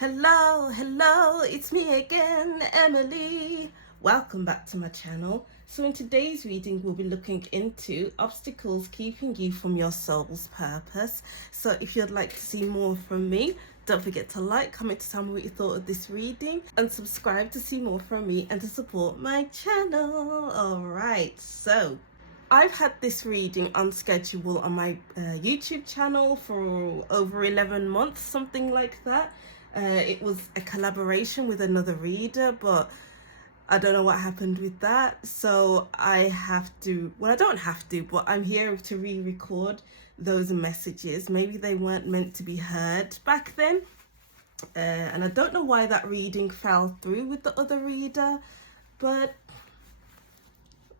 Hello, it's me again, Emily. Welcome back to my channel. So in today's reading, we'll be looking into obstacles keeping you from your soul's purpose. So if you'd like to see more from me, don't forget to like, comment to tell me what you thought of this reading, and subscribe to see more from me and to support my channel. Alright, so I've had this reading on schedule on my YouTube channel for over 11 months, something like that. It was a collaboration with another reader, but I don't know what happened with that. So I have to, well, I don't have to, but I'm here to re-record those messages. Maybe they weren't meant to be heard back then. And I don't know why that reading fell through with the other reader, but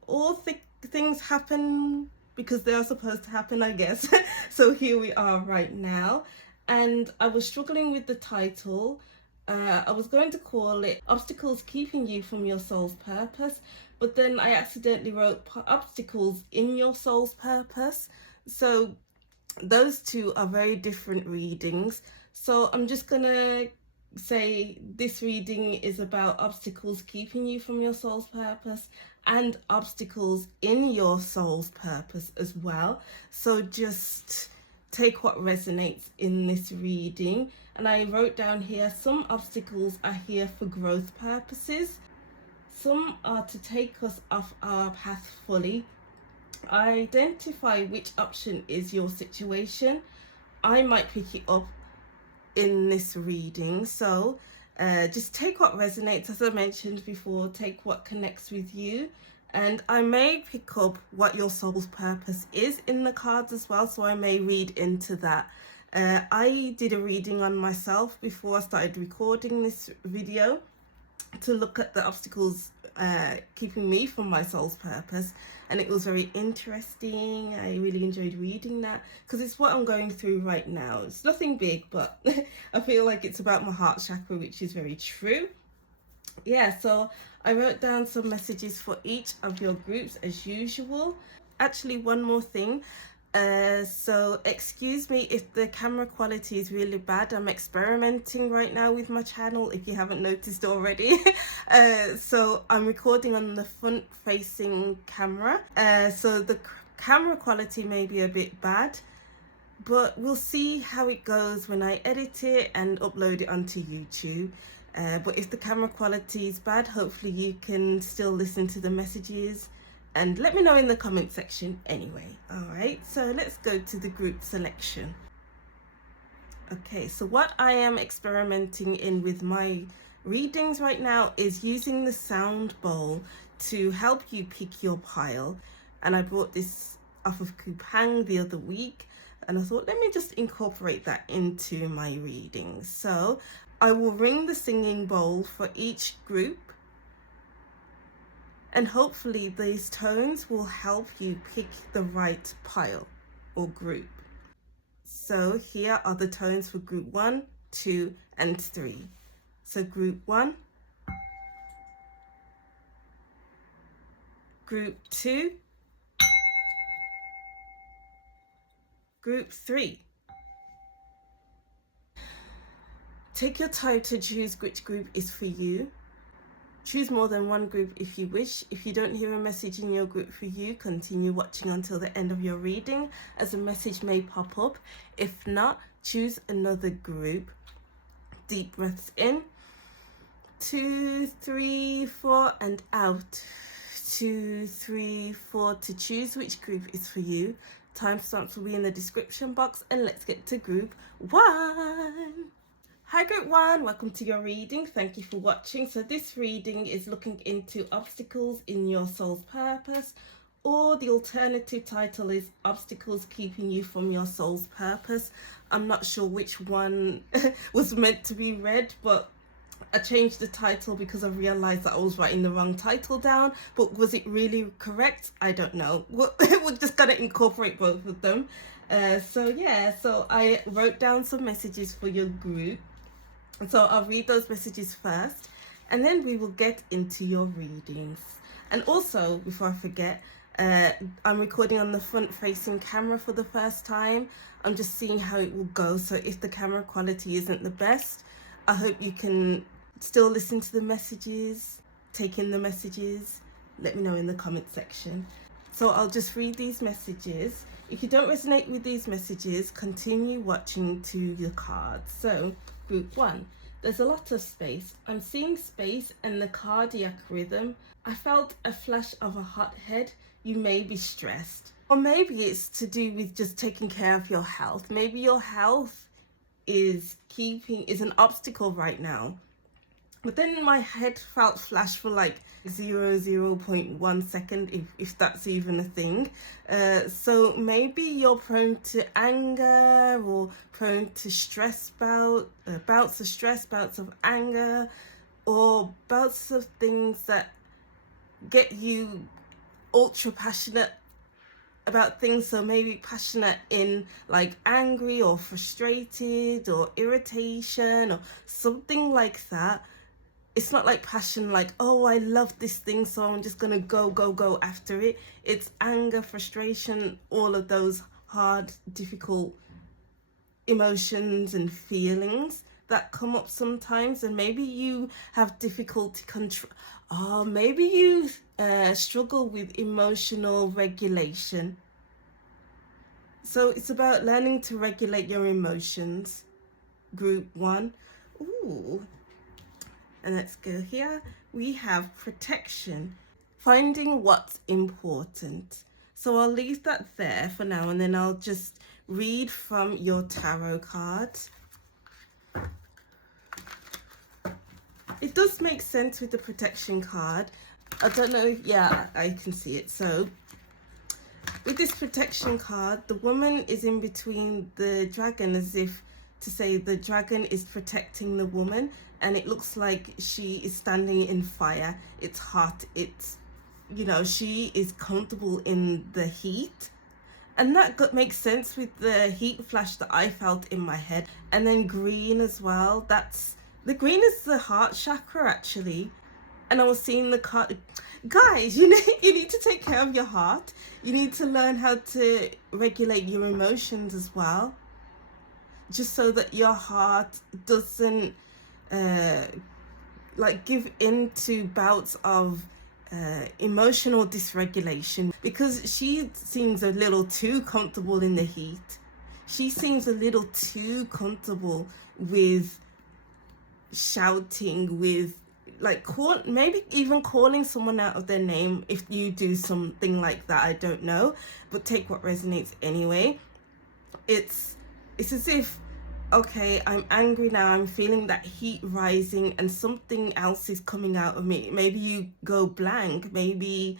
all things happen because they are supposed to happen, I guess. So here we are right now. And I was struggling with the title. I was going to call it Obstacles Keeping You from Your Soul's Purpose, but then I accidentally wrote Obstacles in Your Soul's Purpose. So those two are very different readings. So I'm just gonna say this reading is about obstacles keeping you from your soul's purpose and obstacles in your soul's purpose as well. So just take what resonates in this reading. And I wrote down here, some obstacles are here for growth purposes. Some are to take us off our path fully. Identify which option is your situation. I might pick it up in this reading. So just take what resonates, as I mentioned before, take what connects with you. And I may pick up what your soul's purpose is in the cards as well, so I may read into that. I did a reading on myself before I started recording this video to look at the obstacles keeping me from my soul's purpose, and it was very interesting. I really enjoyed reading that because it's what I'm going through right now. It's nothing big, but I feel like it's about my heart chakra, which is very true. Yeah, so I wrote down some messages for each of your groups as usual. Actually, one more thing. So excuse me if the camera quality is really bad. I'm experimenting right now with my channel, if you haven't noticed already. So I'm recording on the front facing camera, so the camera quality may be a bit bad, but we'll see how it goes when I edit it and upload it onto YouTube. But if the camera quality is bad, hopefully you can still listen to the messages, and let me know in the comment section anyway. All right, so let's go to the group selection. Okay, so what I am experimenting in with my readings right now is using the sound bowl to help you pick your pile. And I brought this off of Coupang the other week, and I thought, let me just incorporate that into my readings. So I will ring the singing bowl for each group, and hopefully these tones will help you pick the right pile or group. So here are the tones for group 1, 2, and 3. So group 1, group 2, group 3. Take your time to choose which group is for you. Choose more than one group if you wish. If you don't hear a message in your group for you, continue watching until the end of your reading, as a message may pop up. If not, choose another group. Deep breaths in. 2, 3, 4, and out. 2, 3, 4 to choose which group is for you. Timestamps will be in the description box, and let's get to group 1. Hi group 1, welcome to your reading. Thank you for watching. So this reading is looking into obstacles in your soul's purpose, or the alternative title is Obstacles Keeping You from Your Soul's Purpose. I'm not sure which one was meant to be read, but I changed the title because I realized that I was writing the wrong title down. But was it really correct? I don't know. We're just gonna incorporate both of them. So yeah, so I wrote down some messages for your group. So I'll read those messages first, and then we will get into your readings. And also, before I forget, I'm recording on the front facing camera for the first time. I'm just seeing how it will go. So if the camera quality isn't the best, I hope you can still listen to the messages, take in the messages. Let me know in the comment section. So I'll just read these messages. If you don't resonate with these messages, continue watching to the cards. So group 1, there's a lot of space. I'm seeing space and the cardiac rhythm. I felt a flash of a hot head. You may be stressed. Or maybe it's to do with just taking care of your health. Maybe your health is an obstacle right now. But then my head felt flash for like 0.1 second, if that's even a thing. So maybe you're prone to anger or prone to stress bouts of stress, bouts of anger, or bouts of things that get you ultra passionate about things. So maybe passionate in like angry or frustrated or irritation or something like that. It's not like passion like, oh, I love this thing, so I'm just gonna go after it. It's anger, frustration, all of those hard, difficult emotions and feelings that come up sometimes. And maybe you have difficulty maybe you struggle with emotional regulation. So it's about learning to regulate your emotions. Group 1. Ooh. And let's go here. We have protection, finding what's important. So I'll leave that there for now, and then I'll just read from your tarot cards. It does make sense with the protection card. I don't know if, yeah, I can see it. So with this protection card, the woman is in between the dragon, as if to say the dragon is protecting the woman, and it looks like she is standing in fire. It's hot. It's, you know, she is comfortable in the heat. And that makes sense with the heat flash that I felt in my head. And then green as well. The green is the heart chakra, actually. And I was seeing the card. Guys, you need to take care of your heart. You need to learn how to regulate your emotions as well, just so that your heart doesn't like give in to bouts of emotional dysregulation, because she seems a little too comfortable in the heat. She seems a little too comfortable with shouting, with like maybe even calling someone out of their name. If you do something like that, I don't know, but take what resonates anyway. It's as if, okay, I'm angry now, I'm feeling that heat rising, and something else is coming out of me. Maybe you go blank. Maybe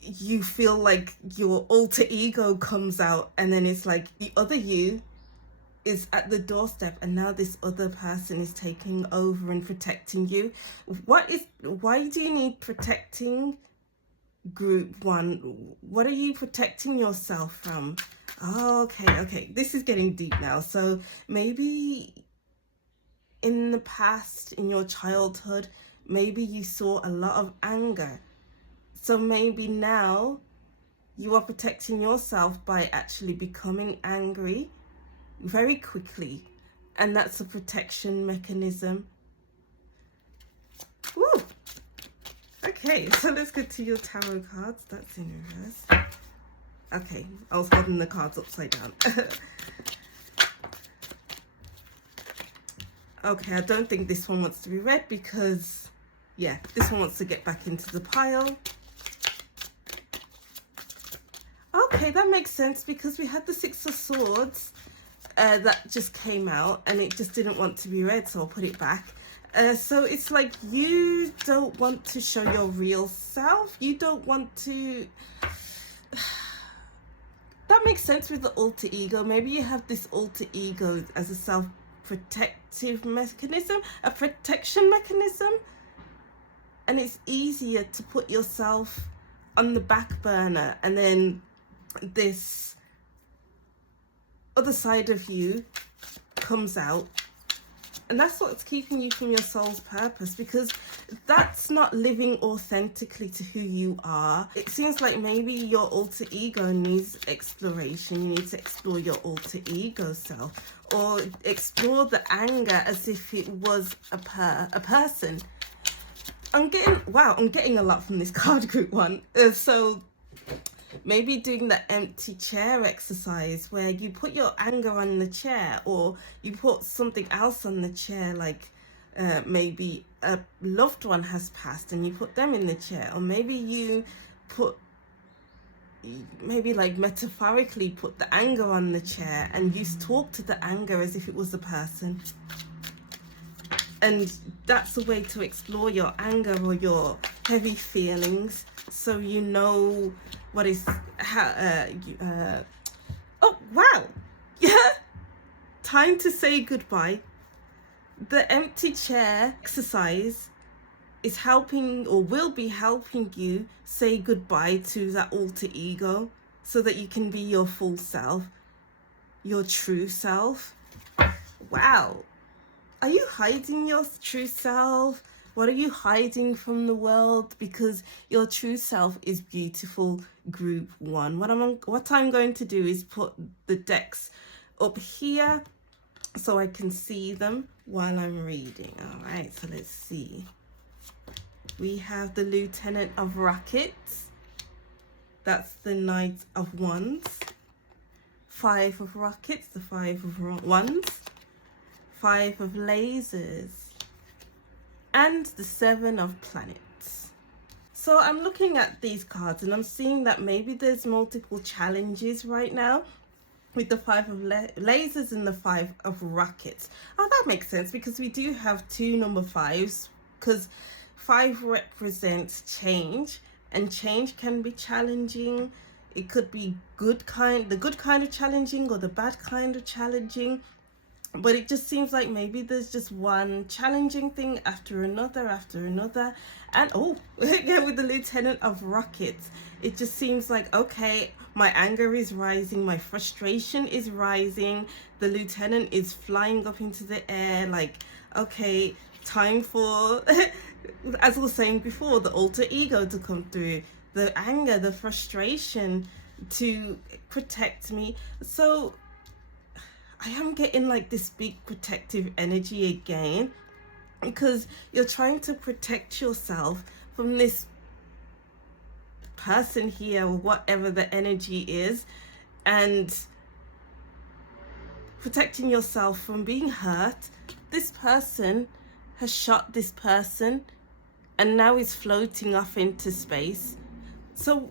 you feel like your alter ego comes out, and then it's like the other you is at the doorstep, and now this other person is taking over and protecting you. Why do you need protecting, group 1? What are you protecting yourself from? Oh, okay, this is getting deep now. So maybe in the past, in your childhood, maybe you saw a lot of anger. So maybe now you are protecting yourself by actually becoming angry very quickly, and that's a protection mechanism. Woo! Okay, so let's get to your tarot cards. That's in reverse. Okay, I was holding the cards upside down. Okay, I don't think this one wants to be read because, yeah, this one wants to get back into the pile. Okay, that makes sense, because we had the 6 of Swords that just came out, and it just didn't want to be read, so I'll put it back. So it's like you don't want to show your real self. You don't want to... That makes sense with the alter ego. Maybe you have this alter ego as a self-protective mechanism, a protection mechanism, and it's easier to put yourself on the back burner, and then this other side of you comes out, and that's what's keeping you from your soul's purpose. Because that's not living authentically to who you are. It seems like maybe your alter ego needs exploration. You need to explore your alter ego self, or explore the anger as if it was a person. I'm getting a lot from this card group one. So maybe doing the empty chair exercise, where you put your anger on the chair, or you put something else on the chair, like maybe a loved one has passed and you put them in the chair, or maybe you like metaphorically put the anger on the chair and you talk to the anger as if it was a person. And that's a way to explore your anger or your heavy feelings, so you know what is oh wow, yeah, time to say goodbye. The empty chair exercise is helping, or will be helping you say goodbye to that alter ego, so that you can be your full self, your true self. Wow. Are you hiding your true self? What are you hiding from the world? Because your true self is beautiful, group one. What I'm going to do is put the decks up here so I can see them while I'm reading. All right, so let's see. We have the Lieutenant of Rockets. That's the Knight of Wands. Five of Rockets, the Five of Wands. Five of Lasers, and the Seven of Planets. So I'm looking at these cards and I'm seeing that maybe there's multiple challenges right now with the Five of Lasers and the Five of Rockets. Oh, that makes sense, because we do have two number fives, because five represents change, and change can be challenging. It could be the good kind of challenging, or the bad kind of challenging. But it just seems like maybe there's just one challenging thing after another. And oh, yeah, with the Lieutenant of Rockets, it just seems like, okay, my anger is rising, my frustration is rising, the Lieutenant is flying up into the air, like, okay, time for, as I was saying before, the alter ego to come through, the anger, the frustration to protect me. So I am getting like this big protective energy again, because you're trying to protect yourself from this person here, or whatever the energy is, and protecting yourself from being hurt. This person has shot this person and now is floating off into space. So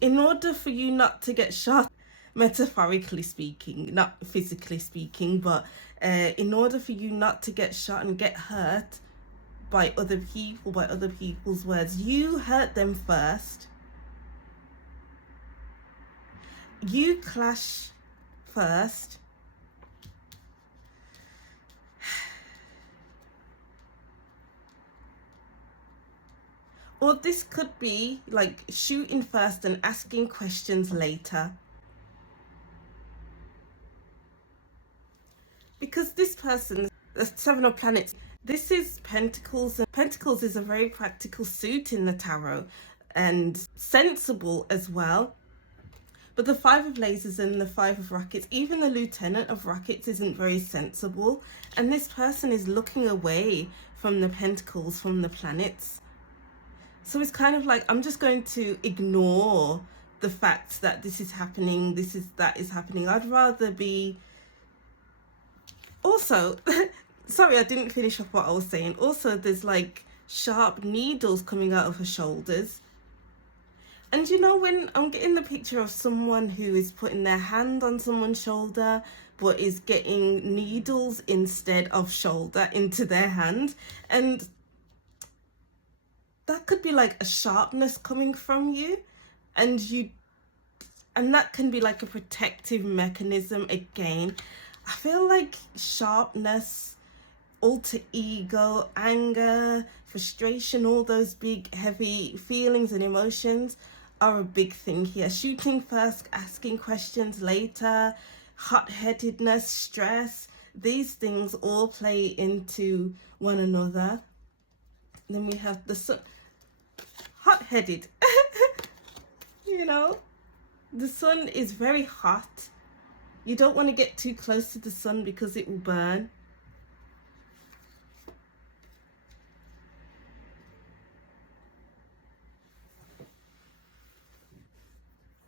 in order for you not to get shot, metaphorically speaking, not physically speaking, but in order for you not to get shot and get hurt by other people, by other people's words, you hurt them first. You clash first. Or this could be like shooting first and asking questions later. Because this person, the Seven of Planets, this is Pentacles, and Pentacles is a very practical suit in the tarot, and sensible as well. But the Five of Lasers and the Five of Rockets, even the Lieutenant of Rockets isn't very sensible. And this person is looking away from the Pentacles, from the planets. So it's kind of like, I'm just going to ignore the fact that this is happening, that is happening. I'd rather be... Also, sorry, I didn't finish off what I was saying. Also, there's like sharp needles coming out of her shoulders. And you know, when I'm getting the picture of someone who is putting their hand on someone's shoulder, but is getting needles instead of shoulder into their hand. And that could be like a sharpness coming from you. And that can be like a protective mechanism again. I feel like sharpness, alter ego, anger, frustration, all those big heavy feelings and emotions are a big thing here. Shooting first, asking questions later, hot-headedness, stress, these things all play into one another. Then we have the sun, hot-headed. You know, the sun is very hot. You don't want to get too close to the sun because it will burn.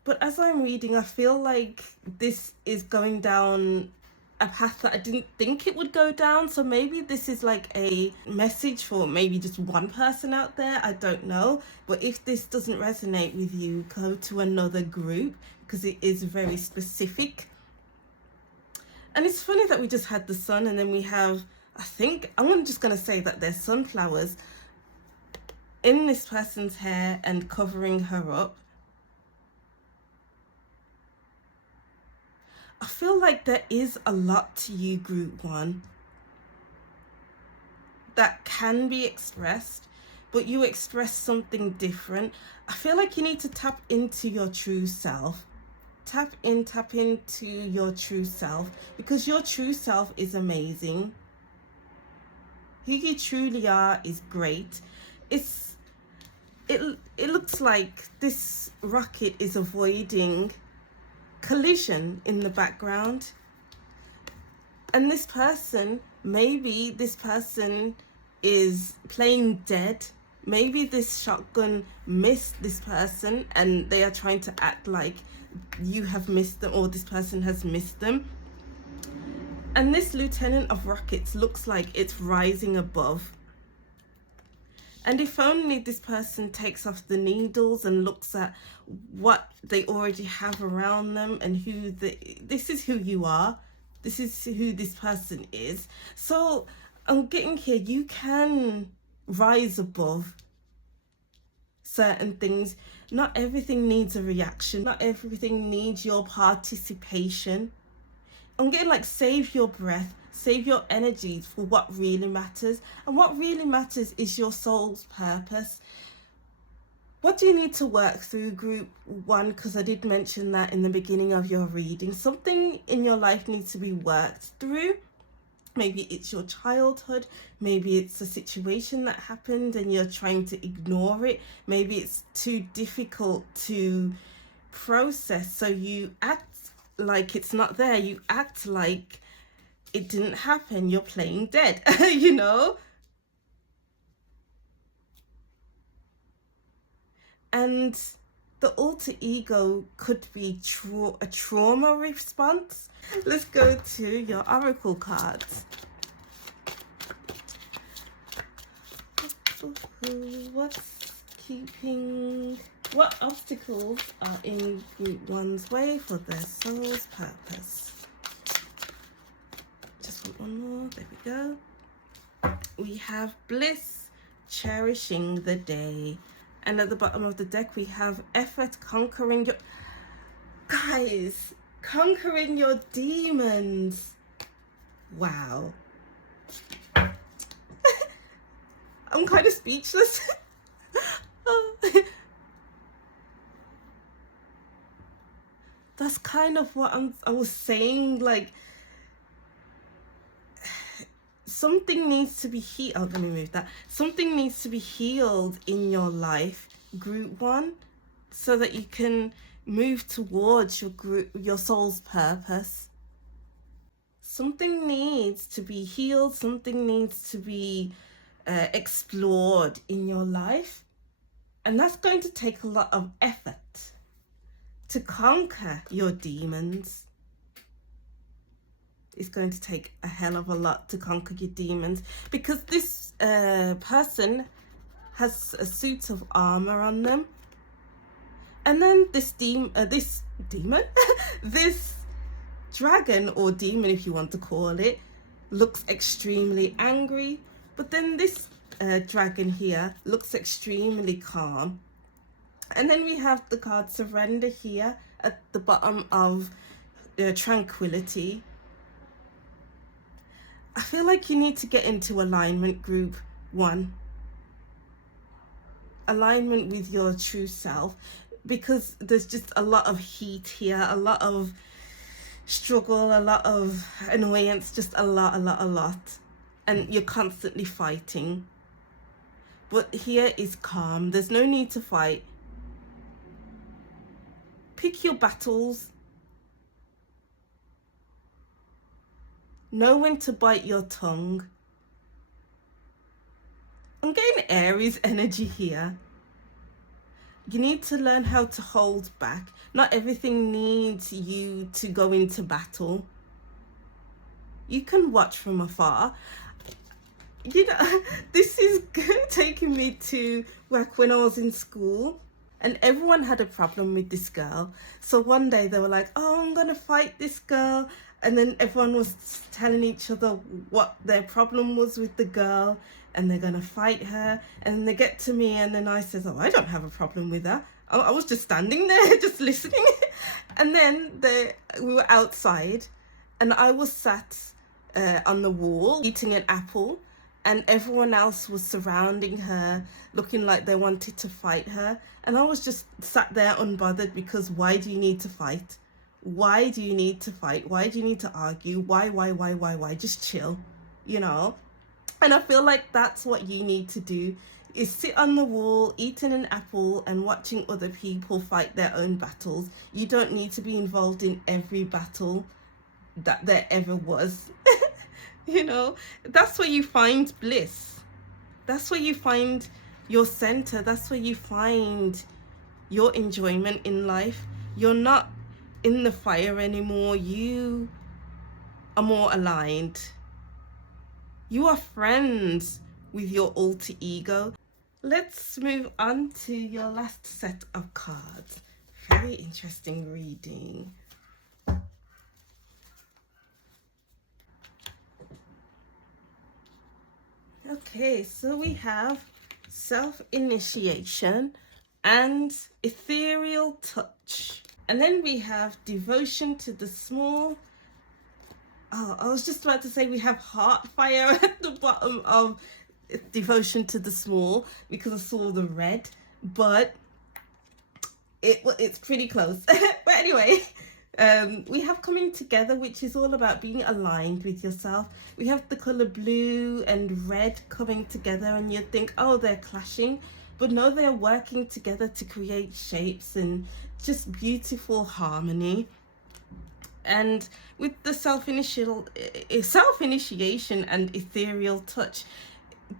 But as I'm reading, I feel like this is going down a path that I didn't think it would go down. So maybe this is like a message for maybe just one person out there. I don't know. But if this doesn't resonate with you, go to another group because it is very specific. And it's funny that we just had the sun and then we have, I think, I'm just going to say that there's sunflowers in this person's hair and covering her up. I feel like there is a lot to you, group 1, that can be expressed, but you express something different. I feel like you need to tap into your true self. Tap into your true self, because your true self is amazing. Who you truly are is great. It looks like this rocket is avoiding collision in the background, and this person, maybe this person is playing dead. Maybe this shotgun missed this person and they are trying to act like you have missed them, or this person has missed them. And this lieutenant of rockets looks like it's rising above. And if only this person takes off the needles and looks at what they already have around them and this is who you are. This is who this person is. So I'm getting here, you can rise above certain things. Not everything needs a reaction. Not everything needs your participation. I'm getting like, save your breath, save your energies for what really matters. And what really matters is your soul's purpose. What do you need to work through, group 1? Because I did mention that in the beginning of your reading. Something in your life needs to be worked through. Maybe it's your childhood. Maybe it's a situation that happened and you're trying to ignore it. Maybe it's too difficult to process, so you act like it's not there. You act like it didn't happen. You're playing dead, you know? And the alter ego could be a trauma response. Let's go to your oracle cards. What obstacles are in group 1's way for their soul's purpose? Just want one more. There we go. We have bliss, cherishing the day. And at the bottom of the deck, we have effort, conquering your... Guys, conquering your demons. Wow. I'm kind of speechless. That's kind of what I was saying, like, something needs to be healed. Oh, let me move that. Something needs to be healed in your life, group 1, so that you can move towards your soul's purpose. Something needs to be healed. Something needs to be explored in your life. And that's going to take a lot of effort to conquer your demons. It's going to take a hell of a lot to conquer your demons, because this person has a suit of armor on them. And then this this dragon, or demon if you want to call it, looks extremely angry. But then this dragon here looks extremely calm. And then we have the card surrender here at the bottom of tranquility. I feel like you need to get into alignment, group 1. Alignment with your true self, because there's just a lot of heat here, a lot of struggle, a lot of annoyance, just a lot. And you're constantly fighting. But here is calm. There's no need to fight. Pick your battles. Know when to bite your tongue. I'm getting Aries energy here. You need to learn how to hold back. Not everything needs you to go into battle. You can watch from afar. You know, this is taking me to back when I was in school, and everyone had a problem with this girl. So one day they were like, oh, I'm gonna fight this girl. And then everyone was telling each other what their problem was with the girl, and they're gonna fight her. And then they get to me, and then I says, oh, I don't have a problem with her. I was just standing there, just listening. And then we were outside, and I was sat on the wall eating an apple, and everyone else was surrounding her, looking like they wanted to fight her. And I was just sat there unbothered, because why do you need to fight? Why do you need to fight? Why do you need to argue? Why? Just chill, you know? And I feel like that's what you need to do, is sit on the wall, eating an apple and watching other people fight their own battles. You don't need to be involved in every battle that there ever was. You know, that's where you find bliss. That's where you find your center. That's where you find your enjoyment in life. You're not in the fire anymore. You are more aligned. You are friends with your alter ego. Let's move on to your last set of cards. Very interesting reading. Okay, so we have self-initiation and ethereal touch. And then we have devotion to the small. Oh, I was just about to say we have heart fire at the bottom of devotion to the small, because I saw the red, but it's pretty close. But anyway, we have coming together, which is all about being aligned with yourself. We have the color blue and red coming together, and you think, oh, they're clashing, but no, they're working together to create shapes and just beautiful harmony. And with the self-initiation and ethereal touch,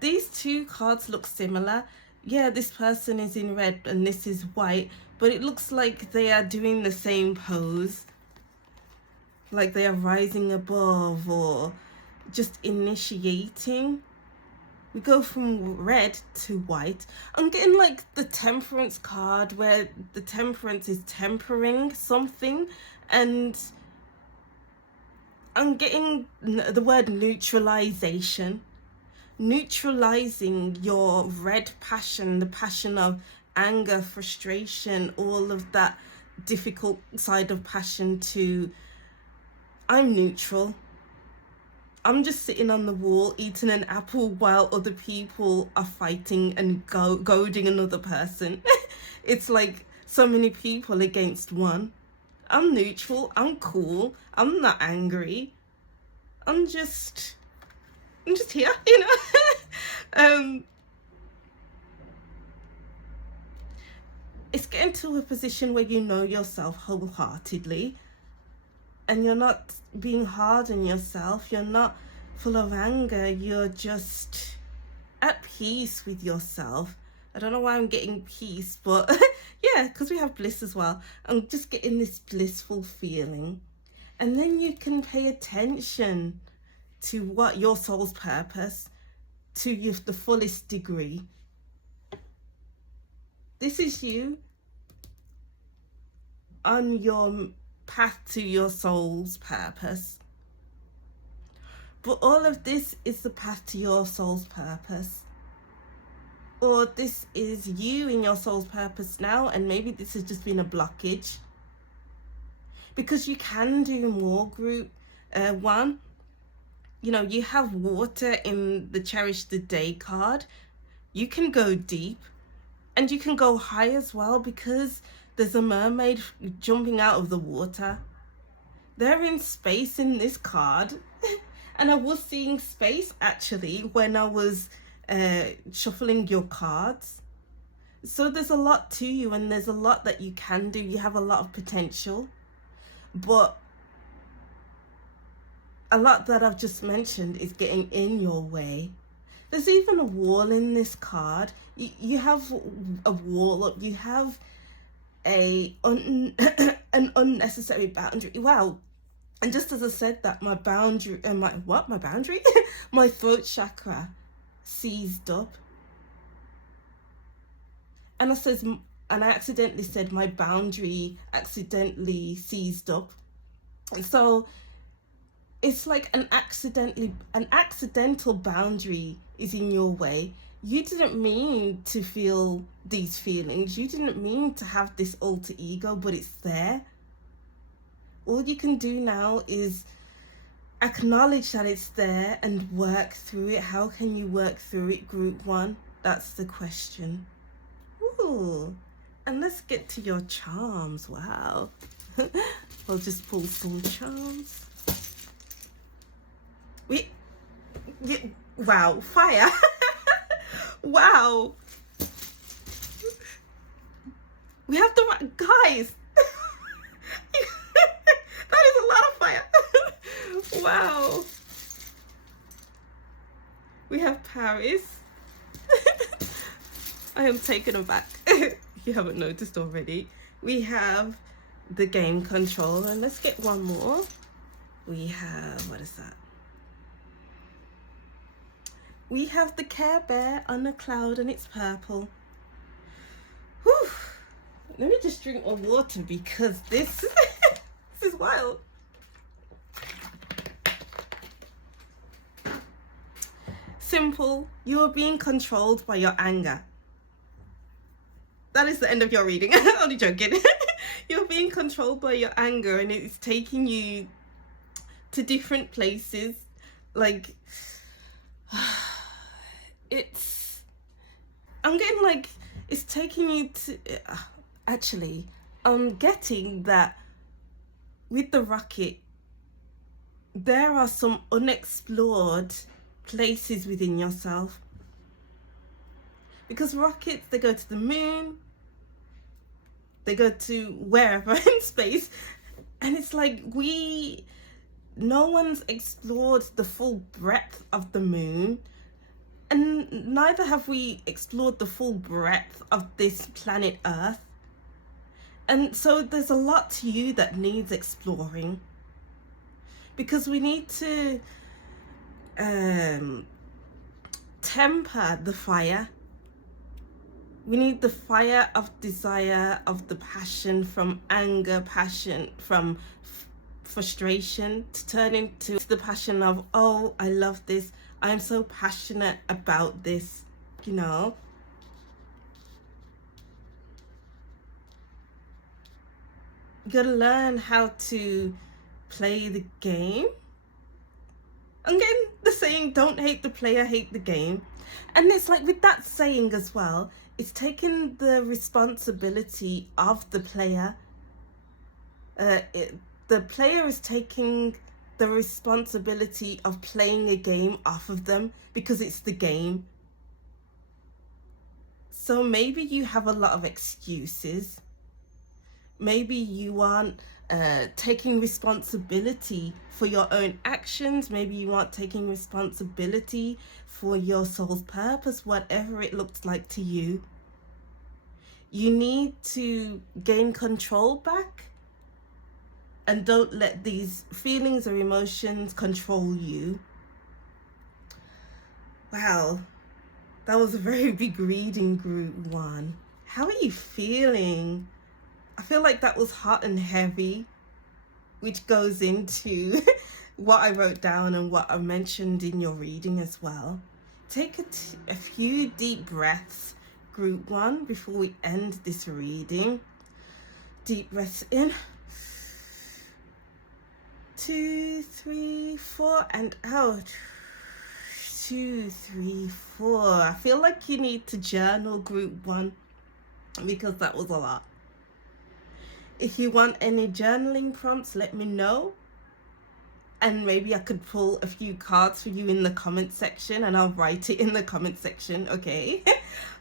these two cards look similar. Yeah, this person is in red and this is white, but it looks like they are doing the same pose, like they are rising above or just initiating. We go from red to white. I'm getting like the temperance card, where the temperance is tempering something, and I'm getting the word neutralization. Neutralizing your red passion, the passion of anger, frustration, all of that difficult side of passion, to I'm neutral. I'm just sitting on the wall eating an apple while other people are fighting and goading another person. It's like so many people against one. I'm neutral. I'm cool. I'm not angry. I'm just here, you know. It's getting to a position where you know yourself wholeheartedly, and you're not being hard on yourself. You're not full of anger. You're just at peace with yourself. I don't know why I'm getting peace, but yeah, because we have bliss as well. I'm just getting this blissful feeling. And then you can pay attention to what your soul's purpose, to the fullest degree. This is you on your path to your soul's purpose. But all of this is the path to your soul's purpose. Or this is you in your soul's purpose now, and maybe this has just been a blockage. Because you can do more, group one. You know, you have water in the Cherish the Day card. You can go deep, and you can go high as well, because there's a mermaid jumping out of the water. They're in space in this card. And I was seeing space actually when I was shuffling your cards. So there's a lot to you, and there's a lot that you can do. You have a lot of potential, but a lot that I've just mentioned is getting in your way. There's even a wall in this card. You have a wall up. You have an unnecessary boundary. Wow. And just as I said that, my boundary, my boundary? My throat chakra seized up. And I accidentally said my boundary accidentally seized up. And so it's like an accidental boundary is in your way. You didn't mean to feel these feelings. You didn't mean to have this alter ego, but it's there. All you can do now is acknowledge that it's there and work through it. How can you work through it, group one? That's the question. Ooh, and let's get to your charms. Wow. I'll just pull some charms. Wow, fire. Wow. We have the guys. That is a lot of fire. Wow. We have Paris. I am taken aback. If you haven't noticed already. We have the game control, and let's get one more. We have, what is that? We have the Care Bear on a cloud, and it's purple. Whew. Let me just drink my water because this this is wild. Simple. You are being controlled by your anger. That is the end of your reading. I'm only joking. You're being controlled by your anger, and it's taking you to different places. Like, I'm getting like, it's taking you to, actually, I'm getting that with the rocket, there are some unexplored places within yourself. Because rockets, they go to the moon, they go to wherever in space, and it's like no one's explored the full breadth of the moon, and neither have we explored the full breadth of this planet Earth. And so there's a lot to you that needs exploring, because we need to temper the fire. We need the fire of desire, of the passion, from anger, passion, from frustration, to turn into the passion of, oh, I love this. I'm so passionate about this, you know. You gotta learn how to play the game. I'm getting the saying, don't hate the player, hate the game. And it's like with that saying as well, it's taking the responsibility of the player. The player is taking the responsibility of playing a game off of them, because it's the game. So maybe you have a lot of excuses. Maybe you aren't taking responsibility for your own actions. Maybe you aren't taking responsibility for your soul's purpose, whatever it looks like to you. You need to gain control back, and don't let these feelings or emotions control you. Wow, that was a very big reading, group one. How are you feeling? I feel like that was hot and heavy, which goes into what I wrote down and what I mentioned in your reading as well. Take a few deep breaths, group one, before we end this reading. Deep breaths in. 2, 3, 4, and out. 2, 3, 4. I feel like you need to journal, group one, because that was a lot. If you want any journaling prompts, let me know. and maybe I could pull a few cards for you in the comment section, and I'll write it in the comment section, okay?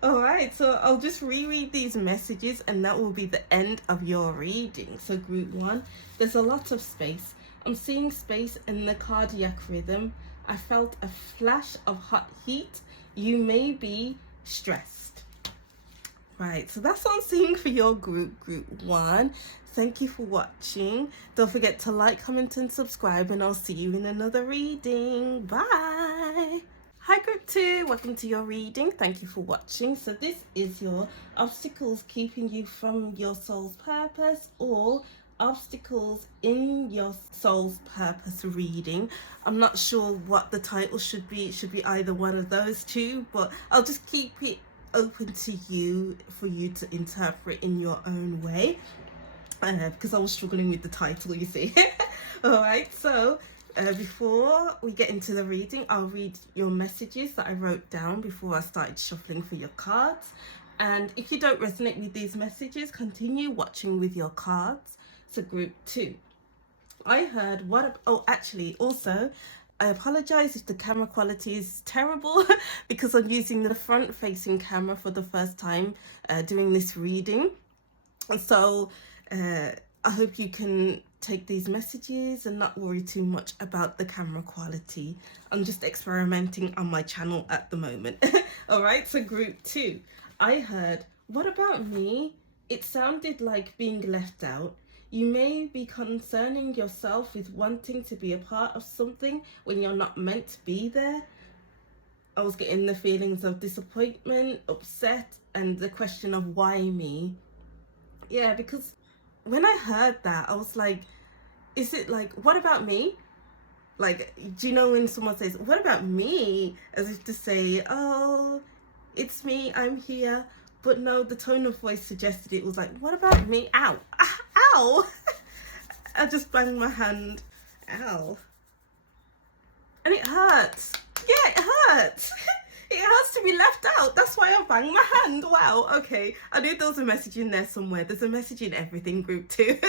All right, so I'll just reread these messages and that will be the end of your reading. So group 1, there's a lot of space. I'm seeing space in the cardiac rhythm. I felt a flash of hot heat. You may be stressed. Right, so that's what I'm seeing for your group 1. Thank you for watching. Don't forget to like, comment and subscribe, and I'll see you in another reading. Bye. Hi group 2, welcome to your reading. Thank you for watching. So this is your obstacles keeping you from your soul's purpose, or obstacles in your soul's purpose reading. I'm not sure what the title should be. It should be either one of those two, but I'll just keep it open to you for you to interpret in your own way, because I was struggling with the title, you see. All right, so before we get into the reading, I'll read your messages that I wrote down before I started shuffling for your cards. And if you don't resonate with these messages, continue watching with your cards. So group 2, I heard also I apologize if the camera quality is terrible because I'm using the front facing camera for the first time doing this reading. So I hope you can take these messages and not worry too much about the camera quality. I'm just experimenting on my channel at the moment. All right, so group 2, I heard, what about me? It sounded like being left out. You may be concerning yourself with wanting to be a part of something when you're not meant to be there. I was getting the feelings of disappointment, upset, and the question of why me? Yeah, because when I heard that, I was like, is it like, what about me? Like, do you know when someone says, what about me? As if to say, oh, it's me, I'm here. But no, the tone of voice suggested it was like, what about me? Ow, ow. I just banged my hand. Ow. And it hurts. Yeah, it hurts. It hurts to be left out. That's why I banged my hand. Wow, okay. I knew there was a message in there somewhere. There's a message in everything, group 2.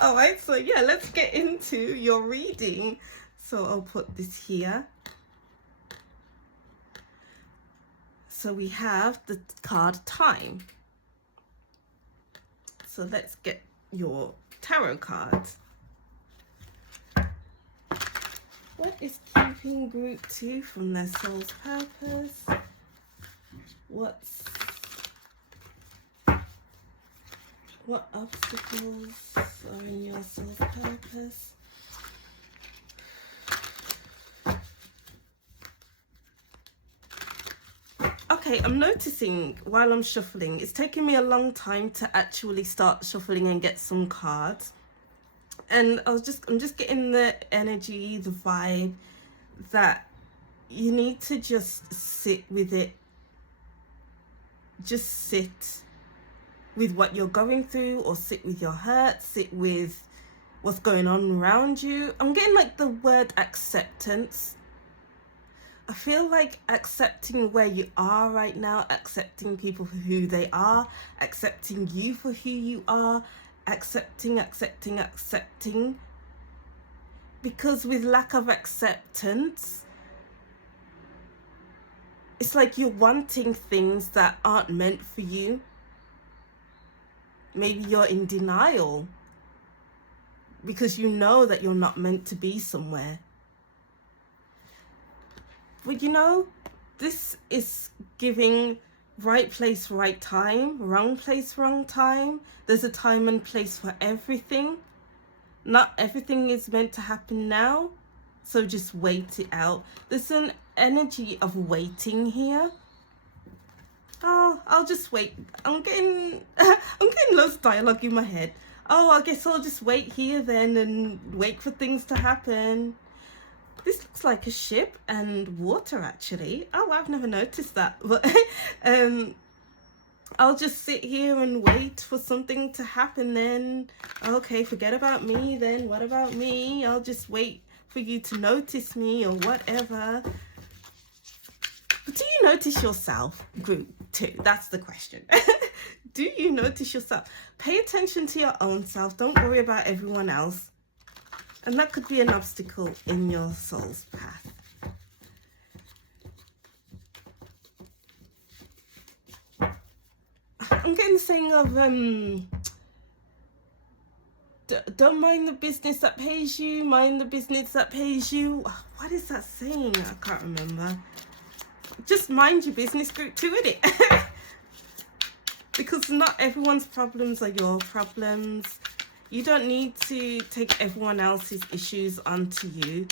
All right, so yeah, let's get into your reading. So I'll put this here. So we have the card Time. So let's get your tarot cards. What is keeping group 2 from their soul's purpose? What obstacles are in your soul's purpose? Okay, I'm noticing while I'm shuffling, it's taking me a long time to actually start shuffling and get some cards. And I'm just getting the energy, the vibe that you need to just sit with it. Just sit with what you're going through, or sit with your hurt, sit with what's going on around you. I'm getting like the word acceptance. I feel like accepting where you are right now, accepting people for who they are, accepting you for who you are, accepting. Because with lack of acceptance, it's like you're wanting things that aren't meant for you. Maybe you're in denial because you know that you're not meant to be somewhere. But you know, this is giving right place, right time, wrong place, wrong time. There's a time and place for everything. Not everything is meant to happen now, so just wait it out. There's an energy of waiting here. Oh, I'll just wait. I'm getting loads of dialogue in my head. Oh, I guess I'll just wait here then and wait for things to happen. This looks like a ship and water, actually. Oh, I've never noticed that. But I'll just sit here and wait for something to happen then. Okay, forget about me then. What about me? I'll just wait for you to notice me or whatever. But do you notice yourself, group 2? That's the question. Do you notice yourself? Pay attention to your own self. Don't worry about everyone else. And that could be an obstacle in your soul's path. I'm getting the saying of don't mind the business that pays you, mind the business that pays you. What is that saying? I can't remember. Just mind your business, group 2, innit? Because not everyone's problems are your problems. You don't need to take everyone else's issues onto you.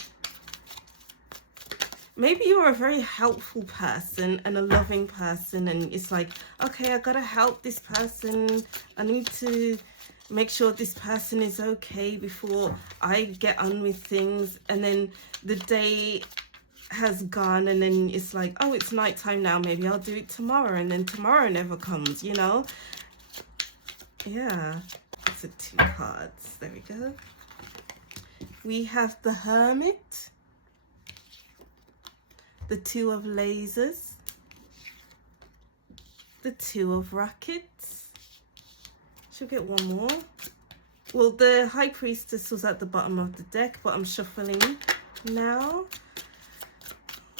Maybe you're a very helpful person and a loving person, and it's like, okay, I gotta help this person. I need to make sure this person is okay before I get on with things. And then the day has gone, and then it's like, oh, it's nighttime now, maybe I'll do it tomorrow, and then tomorrow never comes, you know? Yeah, so 2 cards. There we go. We have the Hermit, the 2 of Lasers, the 2 of Rackets. Should get one more. Well, the High Priestess was at the bottom of the deck, but I'm shuffling now.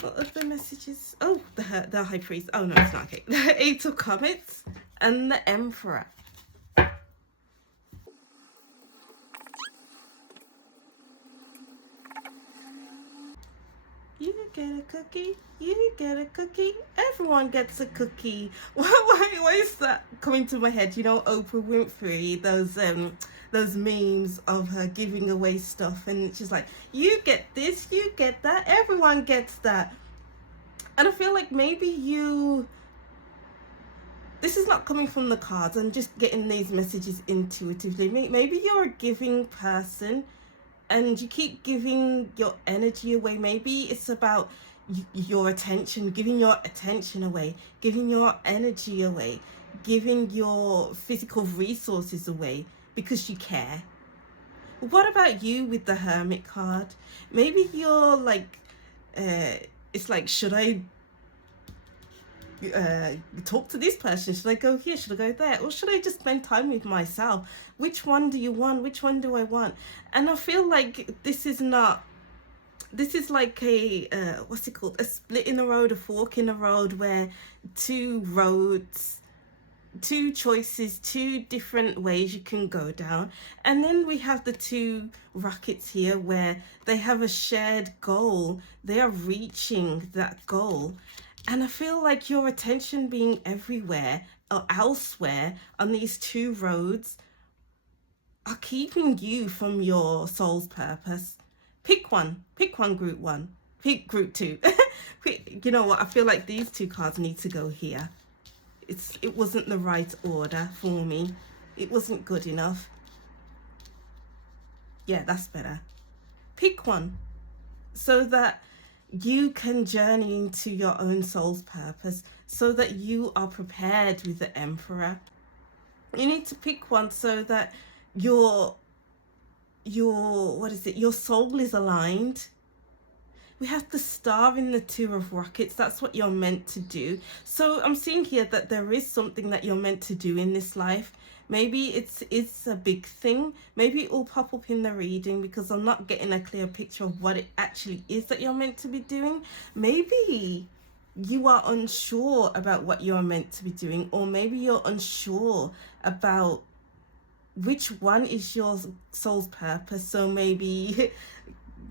What are the messages? Oh, the High Priest. Oh, no, it's not. Okay. The 8 of Comets and the Emperor. You get a cookie, you get a cookie, everyone gets a cookie. Why is that coming to my head? You know, Oprah Winfrey, those memes of her giving away stuff, and she's like, you get this, you get that, everyone gets that. And I feel like maybe this is not coming from the cards, I'm just getting these messages intuitively. Maybe you're a giving person, and you keep giving your energy away. Maybe it's about your attention, giving your attention away, giving your energy away, giving your physical resources away because you care. What about you with the Hermit card? Maybe you're like, it's like, should I talk to this person? Should I go here? Should I go there? Or should I just spend time with myself? Which one do you want? Which one do I want? And I feel like this is like a what's it called, a split in the road, a fork in the road, where 2 roads, 2 choices, 2 different ways you can go down. And then we have the 2 Rockets here, where they have a shared goal. They are reaching that goal. And I feel like your attention being everywhere or elsewhere on these 2 roads are keeping you from your soul's purpose. Pick one, group 1, pick group 2. You know what? I feel like these 2 cards need to go here. It wasn't the right order for me. It wasn't good enough. Yeah, that's better. Pick one so that you can journey into your own soul's purpose, so that you are prepared with the Emperor. You need to pick one so that your soul is aligned. We have the Star in the 2 of Rockets. That's what you're meant to do. So I'm seeing here that there is something that you're meant to do in this life. Maybe it's a big thing. Maybe it will pop up in the reading, because I'm not getting a clear picture of what it actually is that you're meant to be doing. Maybe you are unsure about what you're meant to be doing, or maybe you're unsure about which one is your soul's purpose. So maybe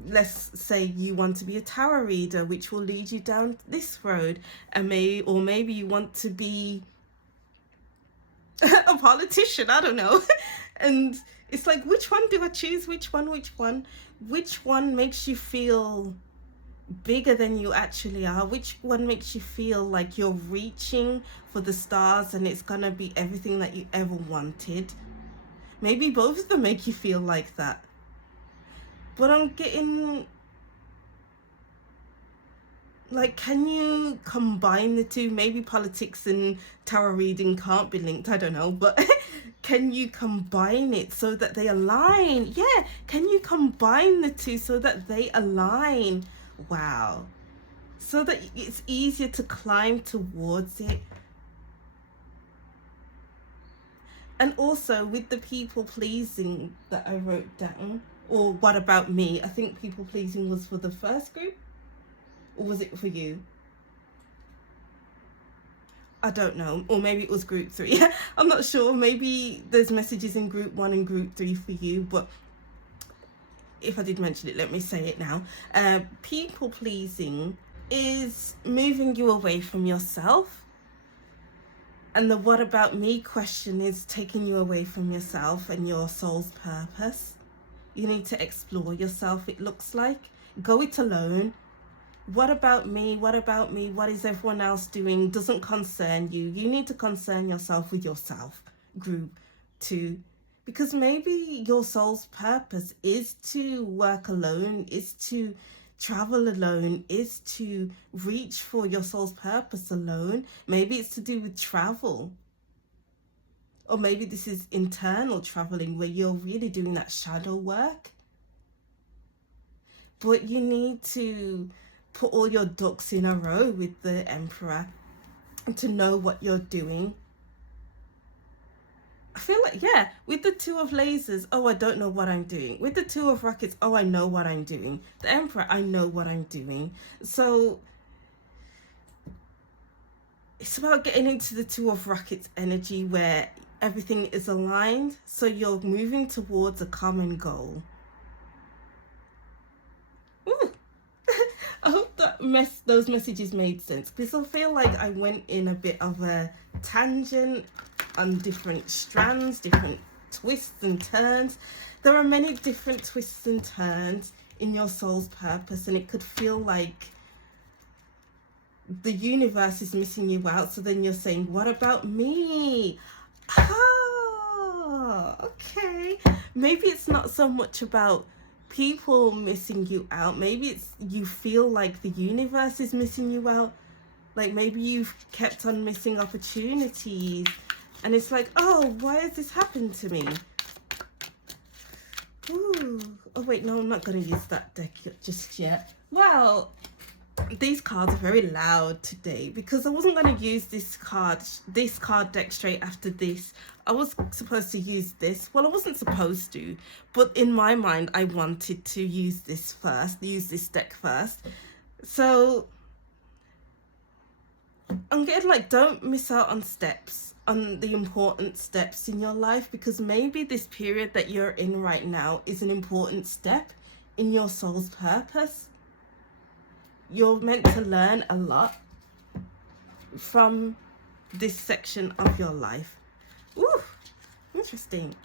let's say you want to be a tarot reader, which will lead you down this road, and maybe you want to be a politician, I don't know. And it's like, which one do I choose? Which one makes you feel bigger than you actually are? Which one makes you feel like you're reaching for the stars and it's gonna be everything that you ever wanted? Maybe both of them make you feel like that. But I'm getting like, can you combine the 2? Maybe politics and tarot reading can't be linked, I don't know, but can you combine it so that they align? Yeah, can you combine the 2 so that they align? Wow. So that it's easier to climb towards it. And also with the people pleasing that I wrote down, Or what about me? I think people pleasing was for the first group, or was it for you? I don't know, or maybe it was group 3. I'm not sure. Maybe there's messages in group 1 and group 3 for you, but if I did mention it, let me say it now. People pleasing is moving you away from yourself, and the what about me question is taking you away from yourself and your soul's purpose. You need to explore yourself, it looks like. Go it alone. What about me? What about me? What is everyone else doing? Doesn't concern you. You need to concern yourself with yourself, group 2. Because maybe your soul's purpose is to work alone, is to travel alone, is to reach for your soul's purpose alone. Maybe it's to do with travel. Or maybe this is internal traveling where you're really doing that shadow work. But you need to put all your ducks in a row with the Emperor and to know what you're doing. I feel like, yeah, with the 2 of lasers, oh, I don't know what I'm doing. With the 2 of rockets, oh, I know what I'm doing. The Emperor, I know what I'm doing. So it's about getting into the 2 of rockets energy where everything is aligned. So you're moving towards a common goal. Ooh. I hope that those messages made sense, because I feel like I went in a bit of a tangent on different strands, different twists and turns. There are many different twists and turns in your soul's purpose, and it could feel like the universe is missing you out. So then you're saying, what about me? Ah, okay. Maybe it's not so much about people missing you out. Maybe it's you feel like the universe is missing you out. Like maybe you've kept on missing opportunities, and it's like, oh, why has this happened to me? Ooh. Oh wait, no, I'm not going to use that deck just yet. Well, these cards are very loud today because I wasn't going to use this card deck straight after this. I was supposed to use this. Well, I wasn't supposed to, but in my mind I wanted to use this deck first. So I'm getting like, don't miss out on the important steps in your life, because maybe this period that you're in right now is an important step in your soul's purpose. You're meant to learn a lot from this section of your life. Ooh, interesting.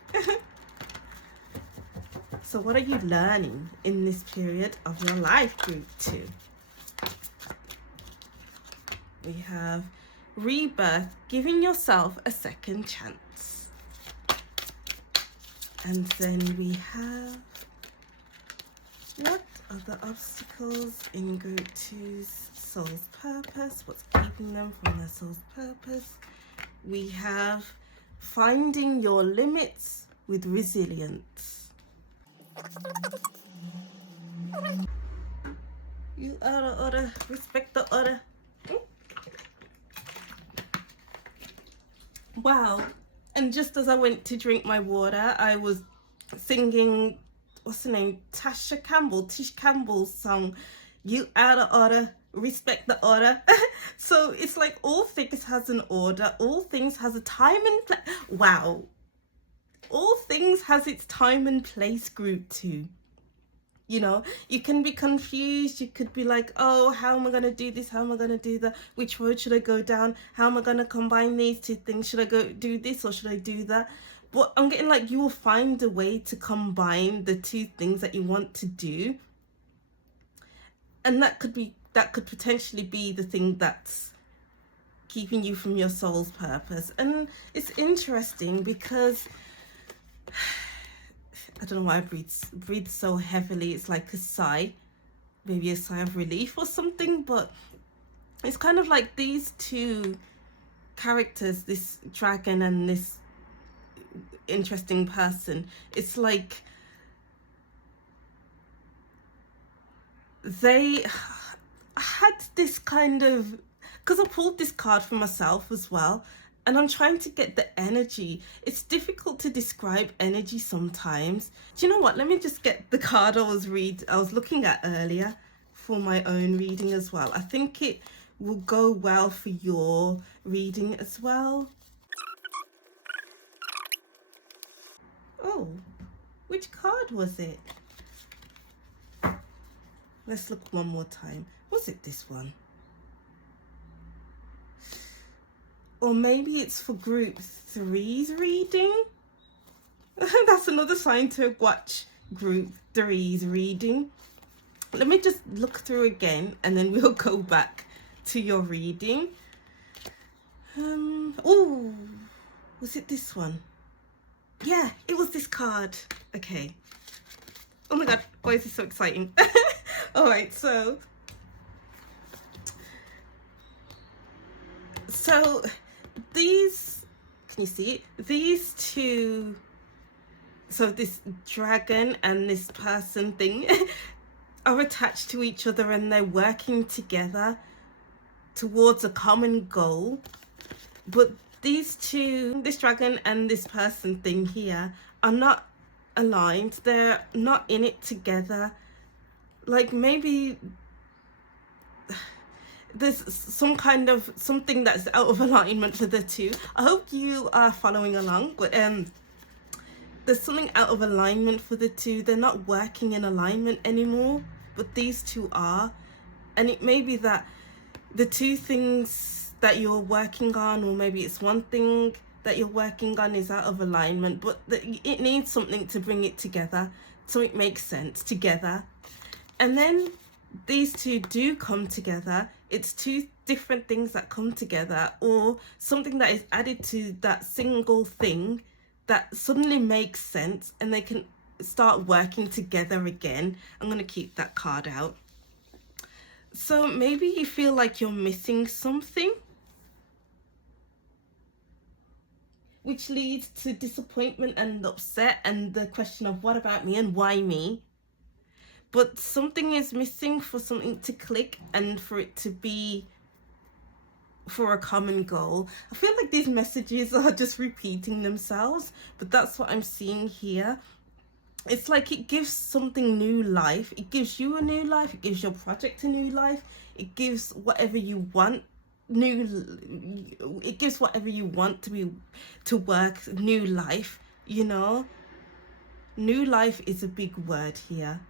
So what are you learning in this period of your life, group 2? We have rebirth, giving yourself a second chance. And then we have, what are the obstacles in group 2's soul's purpose? What's keeping them from their soul's purpose? We have finding your limits with resilience. You are the order, respect the order. Wow. And just as I went to drink my water, I was singing, what's her name, Tish Campbell's song, You Out of Order, Respect the Order. So it's like all things has an order, all things has a time and place. Wow. All things has its time and place, group 2. You know, you can be confused. You could be like, oh, how am I going to do this? How am I going to do that? Which road should I go down? How am I going to combine these 2 things? Should I go do this or should I do that? But I'm getting like, you will find a way to combine the 2 things that you want to do. And that could potentially be the thing that's keeping you from your soul's purpose. And it's interesting because I don't know why I breathe so heavily. It's like a sigh, maybe a sigh of relief or something. But it's kind of like these 2 characters, this dragon and this interesting person. It's like they had this kind of, because I pulled this card for myself as well, and I'm trying to get the energy. It's difficult to describe energy sometimes. Do you know what? Let me just get the card I was looking at earlier for my own reading as well. I think it will go well for your reading as well. Oh, which card was it? Let's look one more time. Was it this one? Or maybe it's for group 3's reading. That's another sign to watch group 3's reading. Let me just look through again and then we'll go back to your reading. Oh, was it this one? Yeah, it was this card. Okay. Oh my god, why is this so exciting? All right, so these, can you see it? These two, so this dragon and this person thing are attached to each other and they're working together towards a common goal. But these two, this dragon and this person thing here, are not aligned. They're not in it together. Like maybe there's some kind of something that's out of alignment for the two. I hope you are following along, but there's something out of alignment for the two. They're not working in alignment anymore, but these two are. And it may be that the two things that you're working on, or maybe it's one thing that you're working on, is out of alignment, but it needs something to bring it together so it makes sense together. And then these two do come together. It's two different things that come together, or something that is added to that single thing that suddenly makes sense and they can start working together again. I'm going to keep that card out. So maybe you feel like you're missing something, which leads to disappointment and upset and the question of what about me and why me? But something is missing for something to click and for it to be for a common goal. I feel like these messages are just repeating themselves, but that's what I'm seeing here. It's like it gives something new life. It gives you a new life. It gives your project a new life. It gives whatever you want it gives whatever you want to work new life, you know. New life is a big word here.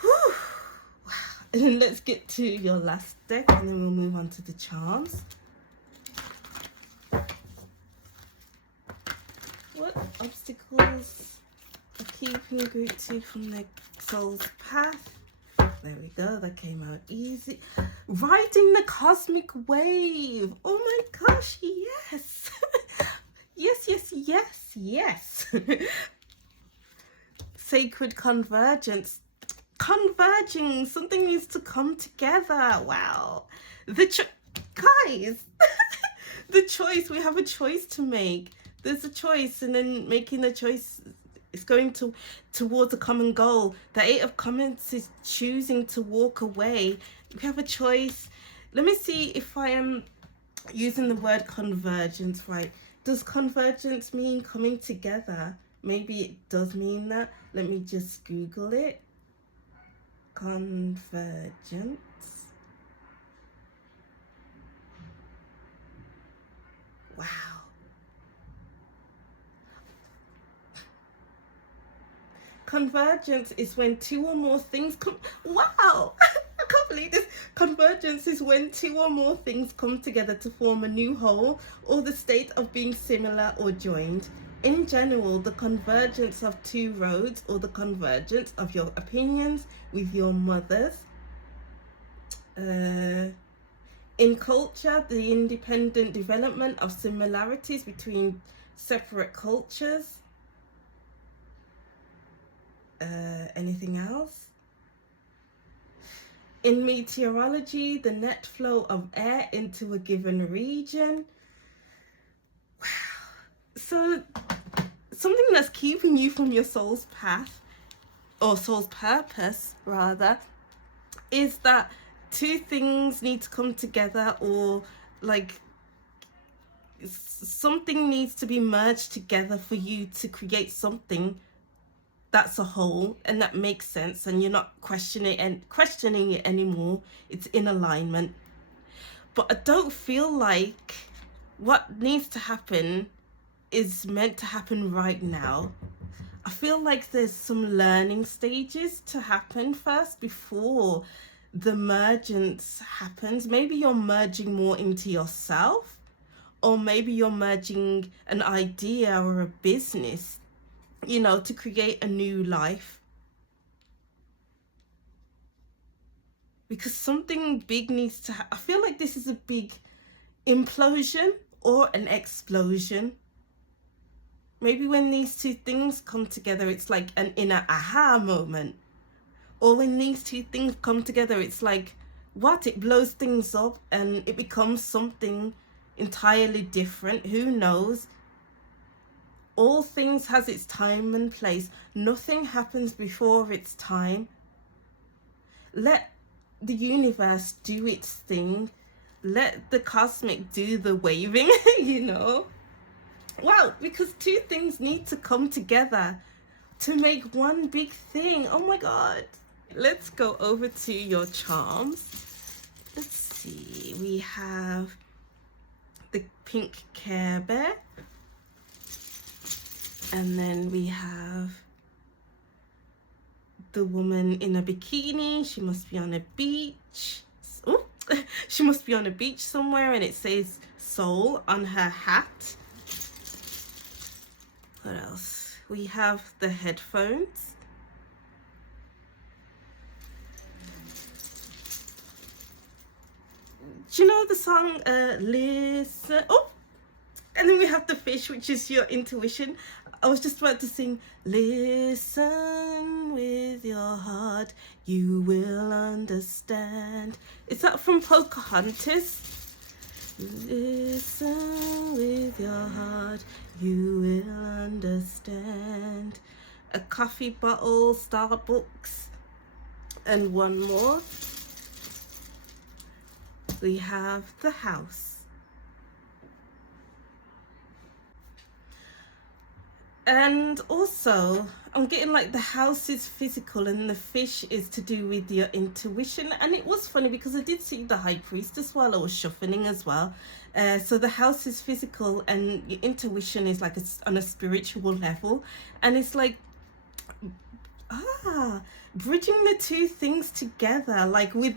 Whew. And then let's get to your last deck and then we'll move on to the charms. What obstacles are keeping group 2 from their soul's path? There we go, that came out easy. Riding the cosmic wave. Oh my gosh, yes. Yes, yes, yes, yes. Sacred convergence. Converging, something needs to come together. Wow. Guys, the choice, we have a choice to make. There's a choice, and then making a choice is going towards a common goal. The Eight of Cups is choosing to walk away. We have a choice. Let me see if I am using the word convergence right. Does convergence mean coming together? Maybe it does mean that. Let me just Google it. Convergence. Wow. Convergence is when two or more things come. Wow. I can't believe this. Convergence is when two or more things come together to form a new whole, or the state of being similar or joined. In general, the convergence of two roads, or the convergence of your opinions with your mother's. In culture, the independent development of similarities between separate cultures. Anything else? In meteorology, the net flow of air into a given region. Wow. So something that's keeping you from your soul's path, or soul's purpose rather, is that two things need to come together, or like something needs to be merged together for you to create something that's a whole and that makes sense, and you're not questioning it anymore. It's in alignment. But I don't feel like what needs to happen is meant to happen right now. I feel like there's some learning stages to happen first before the mergence happens. Maybe you're merging more into yourself, or maybe you're merging an idea or a business, you know, to create a new life. Because something big needs to I feel like this is a big implosion or an explosion. Maybe when these two things come together, it's like an inner aha moment. Or when these two things come together, it's like, what? It blows things up and it becomes something entirely different. Who knows? All things has its time and place. Nothing happens before its time. Let the universe do its thing. Let the cosmic do the waving, you know? Wow, because two things need to come together to make one big thing. Oh my God. Let's go over to your charms. Let's see. We have the pink Care Bear. And then we have the woman in a bikini. She must be on a beach. Oh, she must be on a beach somewhere, and it says soul on her hat. What else? We have the headphones. Do you know the song Listen? Oh, and then we have the fish, which is your intuition. I was just about to sing, listen with your heart, you will understand. Is that from Pocahontas? Listen with your heart, you will understand. A coffee bottle, Starbucks, and one more. We have the house. And also, I'm getting like the house is physical and the fish is to do with your intuition. And it was funny because I did see the high priestess while I was shuffling as well. So the house is physical and your intuition is like on a spiritual level. And it's like, bridging the two things together, like with,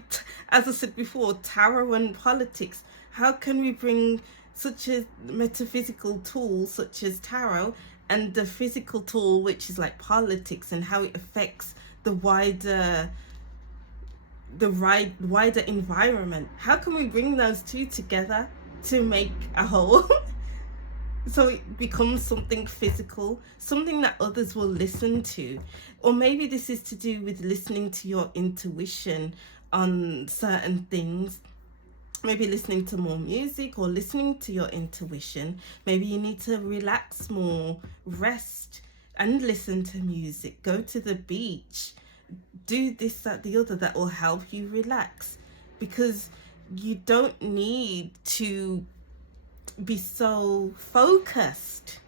as I said before, tarot and politics. How can we bring such a metaphysical tool such as tarot and the physical tool, which is like politics, and how it affects the wider environment? How can we bring those two together to make a whole? So it becomes something physical, something that others will listen to. Or maybe this is to do with listening to your intuition on certain things. Maybe listening to more music or listening to your intuition. Maybe you need to relax more, rest, and listen to music. Go to the beach. Do this, that, the other that will help you relax. Because you don't need to be so focused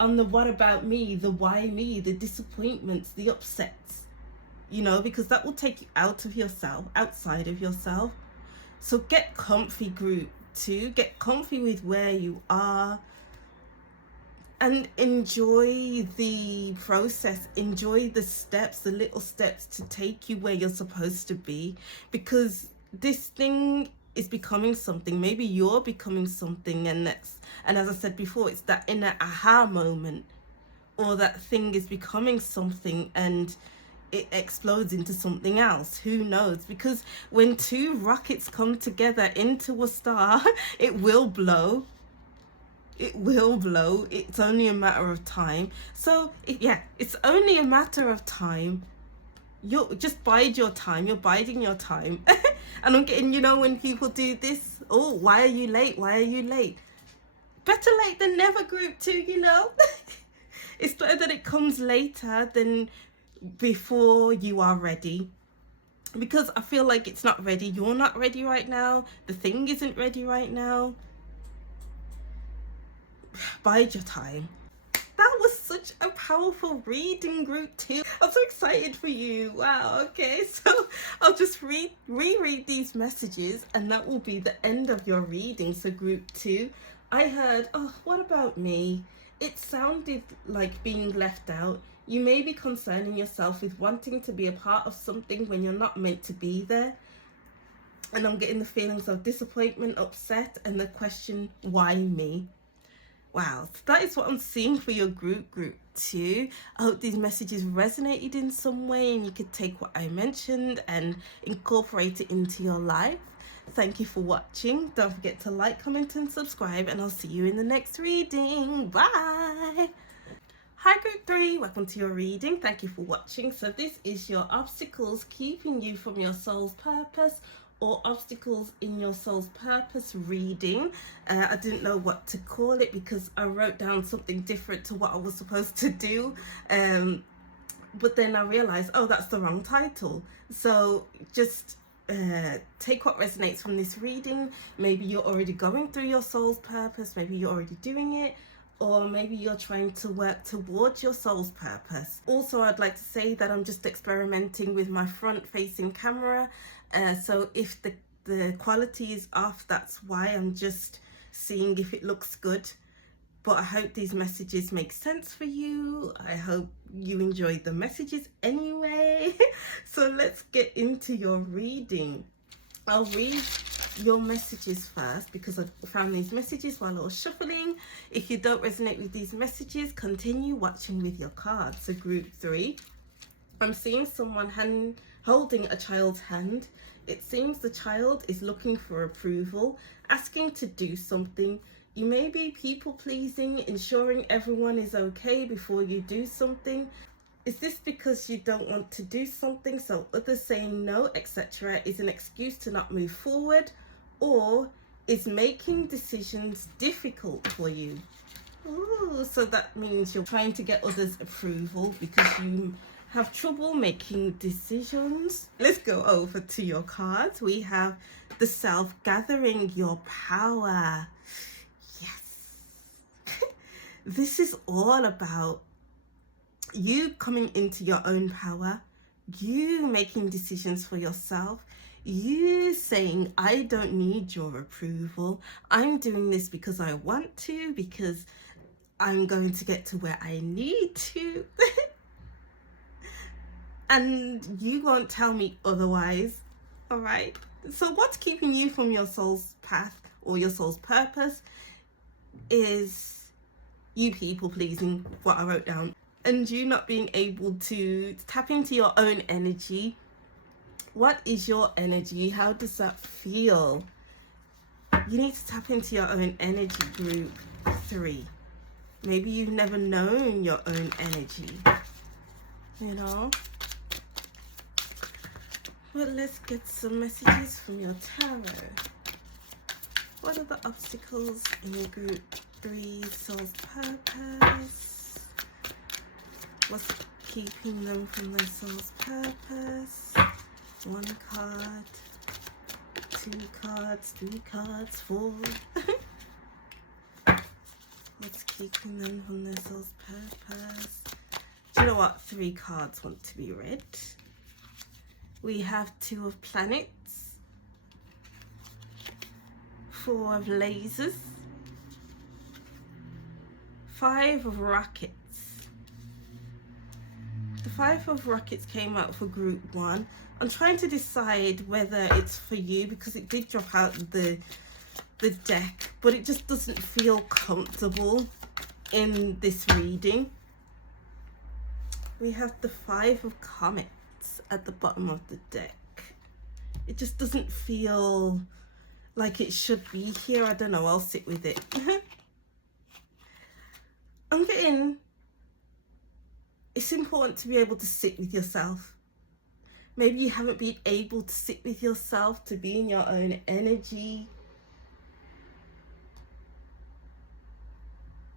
on the what about me, the why me, the disappointments, the upsets, you know, because that will take you out of yourself, outside of yourself. So get comfy, group 2, get comfy with where you are and enjoy the process, enjoy the steps, the little steps to take you where you're supposed to be, because this thing is becoming something. Maybe you're becoming something, and as I said before, it's that inner aha moment, or that thing is becoming something and it explodes into something else. Who knows? Because when two rockets come together into a star, it will blow. It will blow. It's only a matter of time. So it's only a matter of time. You just bide your time. You're biding your time. And I'm getting, you know, when people do this, oh, why are you late? Why are you late? Better late than never, group 2, you know. It's better that it comes later than before you are ready. Because I feel like it's not ready. You're not ready right now. The thing isn't ready right now. bide your time. That was such a powerful reading, group 2. I'm so excited for you. Wow, okay, so I'll just reread these messages and that will be the end of your reading. So group 2, I heard, oh, what about me? It sounded like being left out. You may be concerning yourself with wanting to be a part of something when you're not meant to be there. And I'm getting the feelings of disappointment, upset, and the question, why me? Wow, that is what I'm seeing for your group 2. I hope these messages resonated in some way and you could take what I mentioned and incorporate it into your life. Thank you for watching. Don't forget to like, comment and subscribe, and I'll see you in the next reading. Bye. Hi group 3, welcome to your reading. Thank you for watching. So this is your obstacles keeping you from your soul's purpose, or obstacles in your soul's purpose reading. I didn't know what to call it because I wrote down something different to what I was supposed to do, but then I realized, oh, that's the wrong title. So just take what resonates from this reading. Maybe you're already going through your soul's purpose, maybe you're already doing it, or maybe you're trying to work towards your soul's purpose. Also, I'd like to say that I'm just experimenting with my front facing camera, so if the quality is off, that's why. I'm just seeing if it looks good. But I hope these messages make sense for you. I hope you enjoyed the messages anyway. So let's get into your reading. I'll read your messages first because I found these messages while I was shuffling. If you don't resonate with these messages, continue watching with your cards. So group 3, I'm seeing someone holding a child's hand. It seems the child is looking for approval, asking to do something. You may be people pleasing, ensuring everyone is okay before you do something. Is this because you don't want to do something, so others saying no, etc. is an excuse to not move forward? Or is making decisions difficult for you? Ooh, so that means you're trying to get others' approval because you have trouble making decisions. Let's go over to your cards. We have the Self, gathering your power. Yes. This is all about you coming into your own power, you making decisions for yourself, you saying, I don't need your approval. I'm doing this because I want to, because I'm going to get to where I need to. And you won't tell me otherwise. All right. So what's keeping you from your soul's path or your soul's purpose is you people pleasing, what I wrote down, and you not being able to tap into your own energy. What is your energy? How does that feel? You need to tap into your own energy, group 3. Maybe you've never known your own energy, you know? Well, let's get some messages from your tarot. What are the obstacles in group 3 soul's purpose? What's keeping them from their soul's purpose? 1 card, 2 cards, 3 cards, 4. What's keeping them from their soul's purpose? Do you know what? 3 cards want to be read. We have 2 of planets, 4 of lasers, 5 of rockets. The 5 of rockets came out for group 1. I'm trying to decide whether it's for you because it did drop out the deck, but it just doesn't feel comfortable in this reading. We have the 5 of comets at the bottom of the deck. It just doesn't feel like it should be here. I don't know, I'll sit with it. I'm getting, it's important to be able to sit with yourself. Maybe you haven't been able to sit with yourself, to be in your own energy.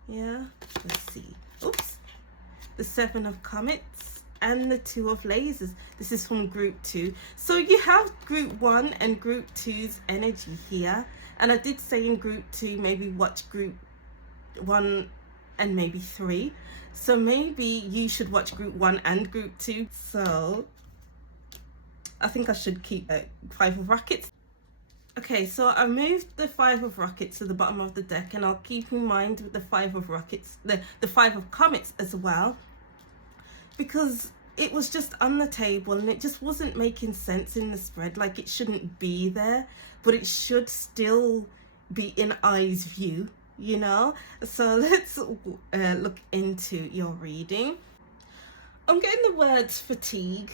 Yeah, let's see. Oops. The 7 of comets and the 2 of lasers. This is from group 2. So you have group 1 and group 2's energy here. And I did say in group 2, maybe watch group 1 and maybe 3. So maybe you should watch group 1 and group 2. So I think I should keep 5 of Rockets. Okay, so I moved the 5 of Rockets to the bottom of the deck, and I'll keep in mind with the 5 of Rockets, the 5 of Comets as well, because it was just on the table and it just wasn't making sense in the spread. Like, it shouldn't be there, but it should still be in eye's view, you know? So let's look into your reading. I'm getting the words fatigue.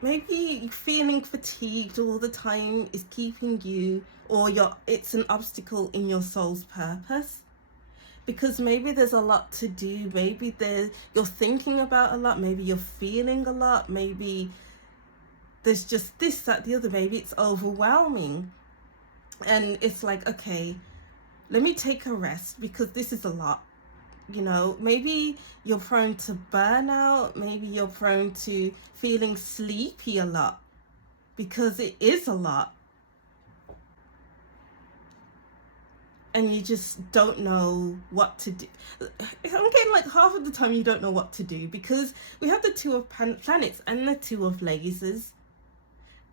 Maybe feeling fatigued all the time is keeping you, or it's an obstacle in your soul's purpose. Because maybe there's a lot to do, maybe you're thinking about a lot, maybe you're feeling a lot, maybe there's just this, that, the other, maybe it's overwhelming. And it's like, okay, let me take a rest because this is a lot. You know, maybe you're prone to burnout, maybe you're prone to feeling sleepy a lot, because it is a lot. And you just don't know what to do. I'm getting like half of the time you don't know what to do, because we have the 2 of planets and the 2 of lasers.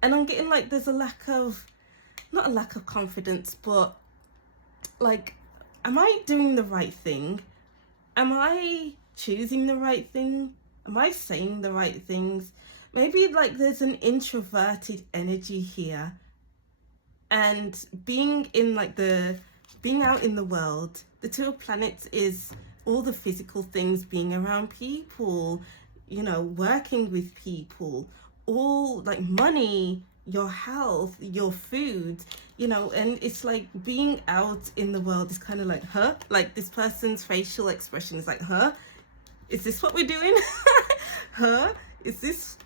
And I'm getting like there's a lack of, not a lack of confidence, but like, am I doing the right thing? Am I choosing the right thing? Am I saying the right things? Maybe like there's an introverted energy here. And being out in the world, the 2 of planets is all the physical things, being around people, you know, working with people, all like money, your health, your food, you know. And it's like being out in the world is kind of like, huh? Like this person's facial expression is like, huh? Is this what we're doing? Huh? Is this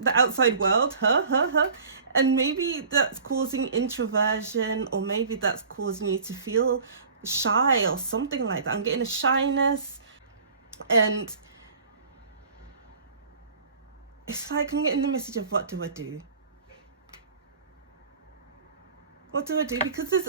the outside world? Huh? And maybe that's causing introversion, or maybe that's causing you to feel shy or something like that. I'm getting a shyness, and it's like I'm getting the message of, what do I do? What do I do? Because there's,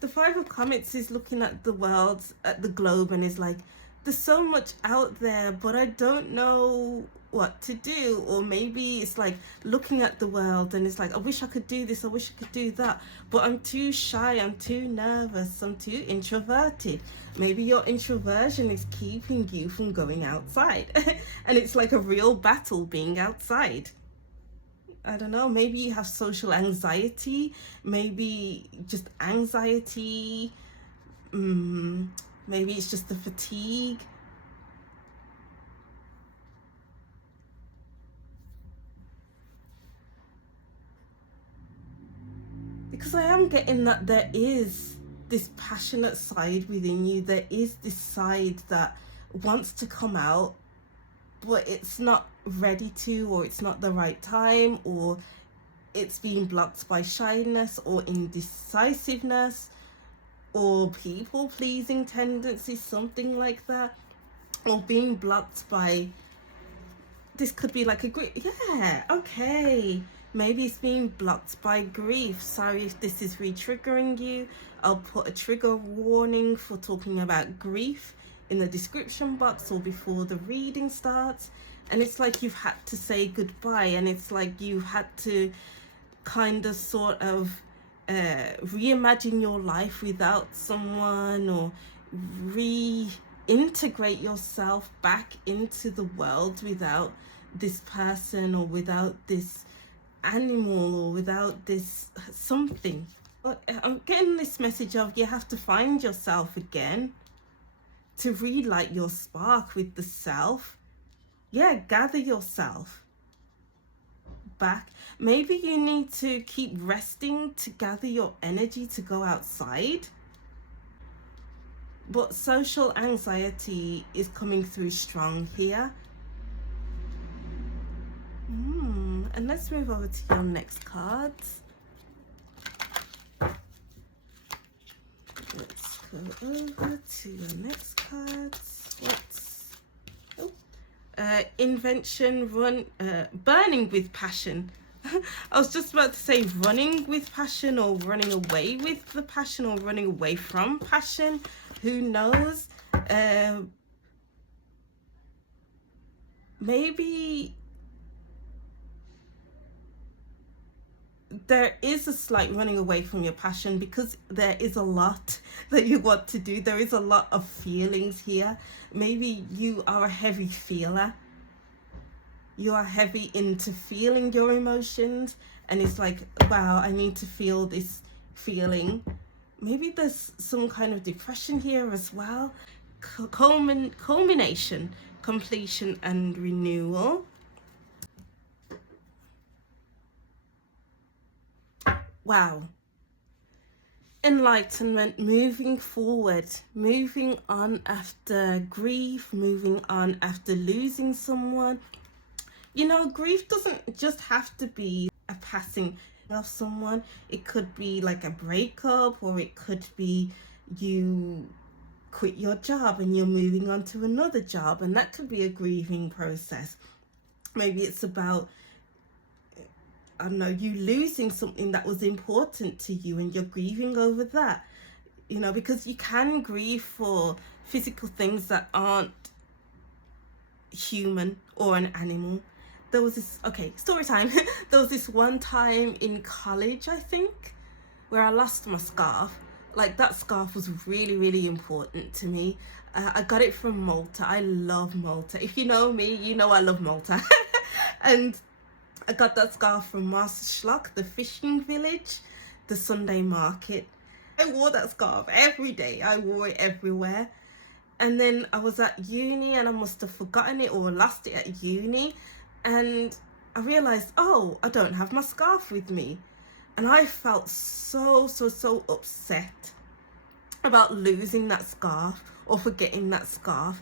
the 5 of Comets is looking at the world, at the globe, and is like, there's so much out there, but I don't know what to do. Or maybe it's like looking at the world and it's like, I wish I could do this, I wish I could do that, but I'm too shy, I'm too nervous, I'm too introverted. Maybe your introversion is keeping you from going outside. And it's like a real battle being outside. I don't know, maybe you have social anxiety, maybe just anxiety, maybe it's just the fatigue. Because I am getting that there is this passionate side within you, there is this side that wants to come out, but it's not ready to, or it's not the right time, or it's being blocked by shyness or indecisiveness or people pleasing tendencies, something like that, or being blocked by, this could be like a grief. Maybe it's being blocked by grief. Sorry if this is re-triggering you. I'll put a trigger warning for talking about grief in the description box or before the reading starts. And it's like you've had to say goodbye, and it's like you've had to kind of sort of reimagine your life without someone, or reintegrate yourself back into the world without this person, or without this animal, or without this something. I'm getting this message of, you have to find yourself again to relight your spark with the self. Gather yourself back. Maybe you need to keep resting to gather your energy to go outside. But social anxiety is coming through strong here. And let's move over to your next cards. Let's go over to your next cards. Invention, burning with passion. I was just about to say running with passion, or running away with the passion, or running away from passion. who knows, maybe there is a slight running away from your passion because there is a lot that you want to do. There is a lot of feelings here. Maybe you are a heavy feeler. You are heavy into feeling your emotions, and it's like, wow, I need to feel this feeling. Maybe there's some kind of depression here as well. Culmination, completion, and renewal. Wow. Enlightenment, moving forward, moving on after grief, moving on after losing someone. You know, grief doesn't just have to be a passing of someone. It could be like a breakup, or it could be you quit your job and you're moving on to another job, and that could be a grieving process. Maybe it's about, I don't know, you losing something that was important to you and you're grieving over that. You know, because you can grieve for physical things that aren't human or an animal. There was this, okay, story time. There was this one time in college, I think, where I lost my scarf. Like, that scarf was really, really important to me. I got it from Malta. I love Malta. If you know me, you know I love Malta. And I got that scarf from Masterschlock, the fishing village, the Sunday market. I wore that scarf every day. I wore it everywhere. And then I was at uni and I must have forgotten it or lost it at uni. And I realized, oh, I don't have my scarf with me. And I felt so upset about losing that scarf or forgetting that scarf.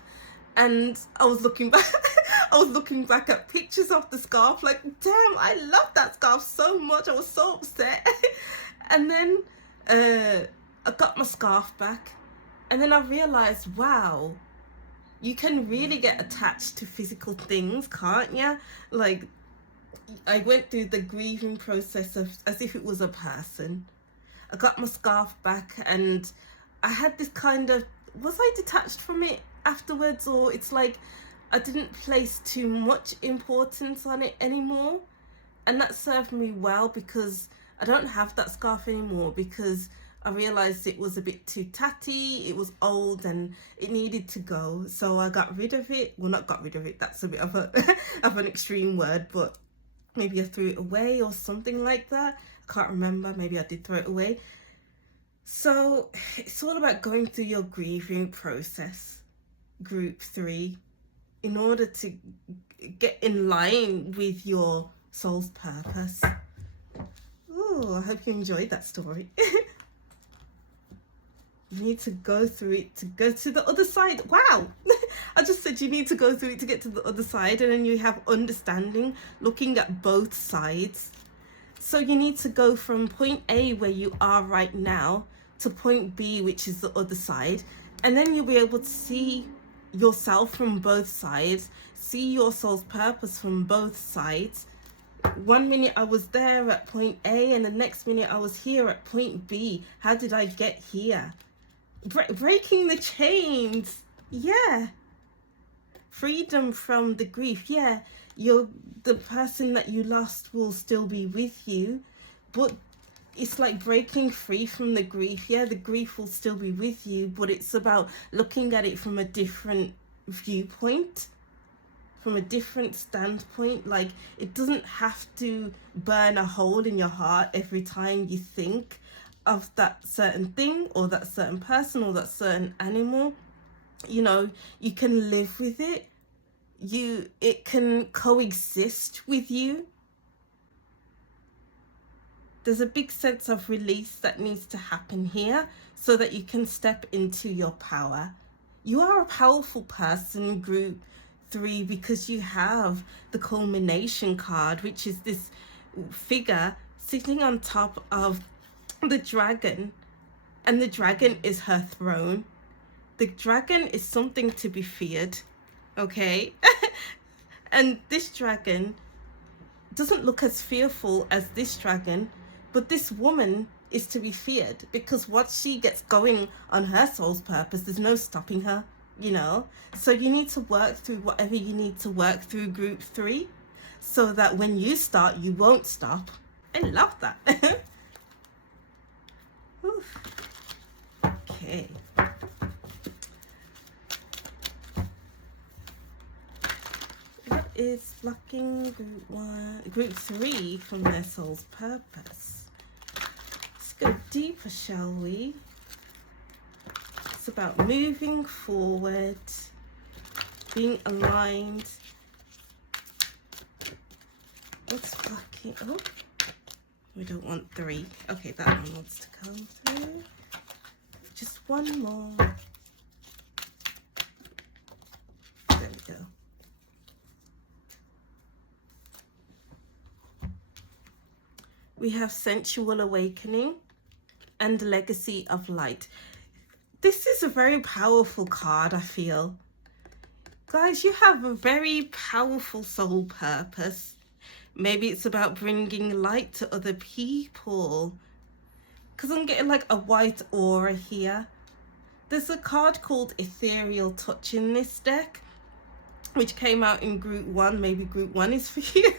And I was looking back, at pictures of the scarf, like, damn, I love that scarf so much. I was so upset. And then I got my scarf back. And then I realized, wow, you can really get attached to physical things, can't you? Like, I went through the grieving process of as if it was a person. I got my scarf back and I had this kind of, was I detached from it afterwards, or it's like I didn't place too much importance on it anymore. And that served me well, because I don't have that scarf anymore, because I realized it was a bit too tatty, it was old and it needed to go. So I got rid of it. Well, not got rid of it, that's a bit of a of an extreme word, but maybe I threw it away or something like that. I can't remember, maybe I did throw it away. So it's all about going through your grieving process, group 3, in order to get in line with your soul's purpose. Oh, I hope you enjoyed that story. You need to go through it to go to the other side. Wow. I just said you need to go through it to get to the other side, and then you have understanding, looking at both sides. So you need to go from point A, where you are right now, to point B, which is the other side. And then you'll be able to see yourself from both sides, see your soul's purpose from both sides. 1 minute I was there at point A, and the next minute I was here at point B. How did I get here? Breaking the chains. Yeah. Freedom from the grief. Yeah. The person that you lost will still be with you, but it's like breaking free from the grief. Yeah, the grief will still be with you, but it's about looking at it from a different viewpoint, from a different standpoint. Like, it doesn't have to burn a hole in your heart every time you think of that certain thing or that certain person or that certain animal. You know, you can live with it. It can coexist with you. There's a big sense of release that needs to happen here so that you can step into your power. You are a powerful person, group 3, because you have the culmination card, which is this figure sitting on top of the dragon, and the dragon is her throne. The dragon is something to be feared, okay? And this dragon doesn't look as fearful as this dragon, But this woman is to be feared, because once she gets going on her soul's purpose, there's no stopping her, you know. So you need to work through whatever you need to work through, group 3, so that when you start, you won't stop. I love that. Okay. What is blocking group 3 from their soul's purpose? Let's go deeper, shall we? It's about moving forward, being aligned. What's blocking? Oh, we don't want 3. Okay, that one wants to come through. Just one more. There we go. We have sensual awakening and legacy of light. This is a very powerful card, I feel. Guys, you have a very powerful soul purpose. Maybe it's about bringing light to other people. Because I'm getting like a white aura here. There's a card called Ethereal Touch in this deck, which came out in group 1. Maybe group 1 is for you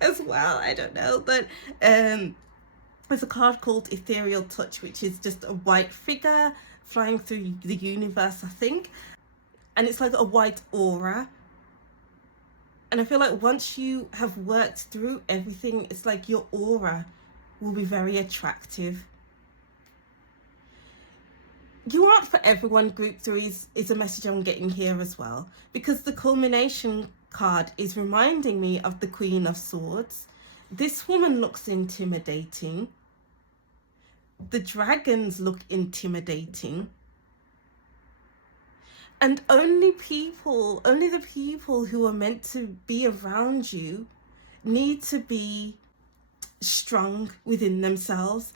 as well. I don't know. But there's a card called Ethereal Touch, which is just a white figure flying through the universe, I think. And it's like a white aura. And I feel like once you have worked through everything, it's like your aura will be very attractive. You aren't for everyone, group 3 is a message I'm getting here as well. Because the culmination card is reminding me of the Queen of Swords. This woman looks intimidating. The dragons look intimidating. And only the people who are meant to be around you need to be strong within themselves.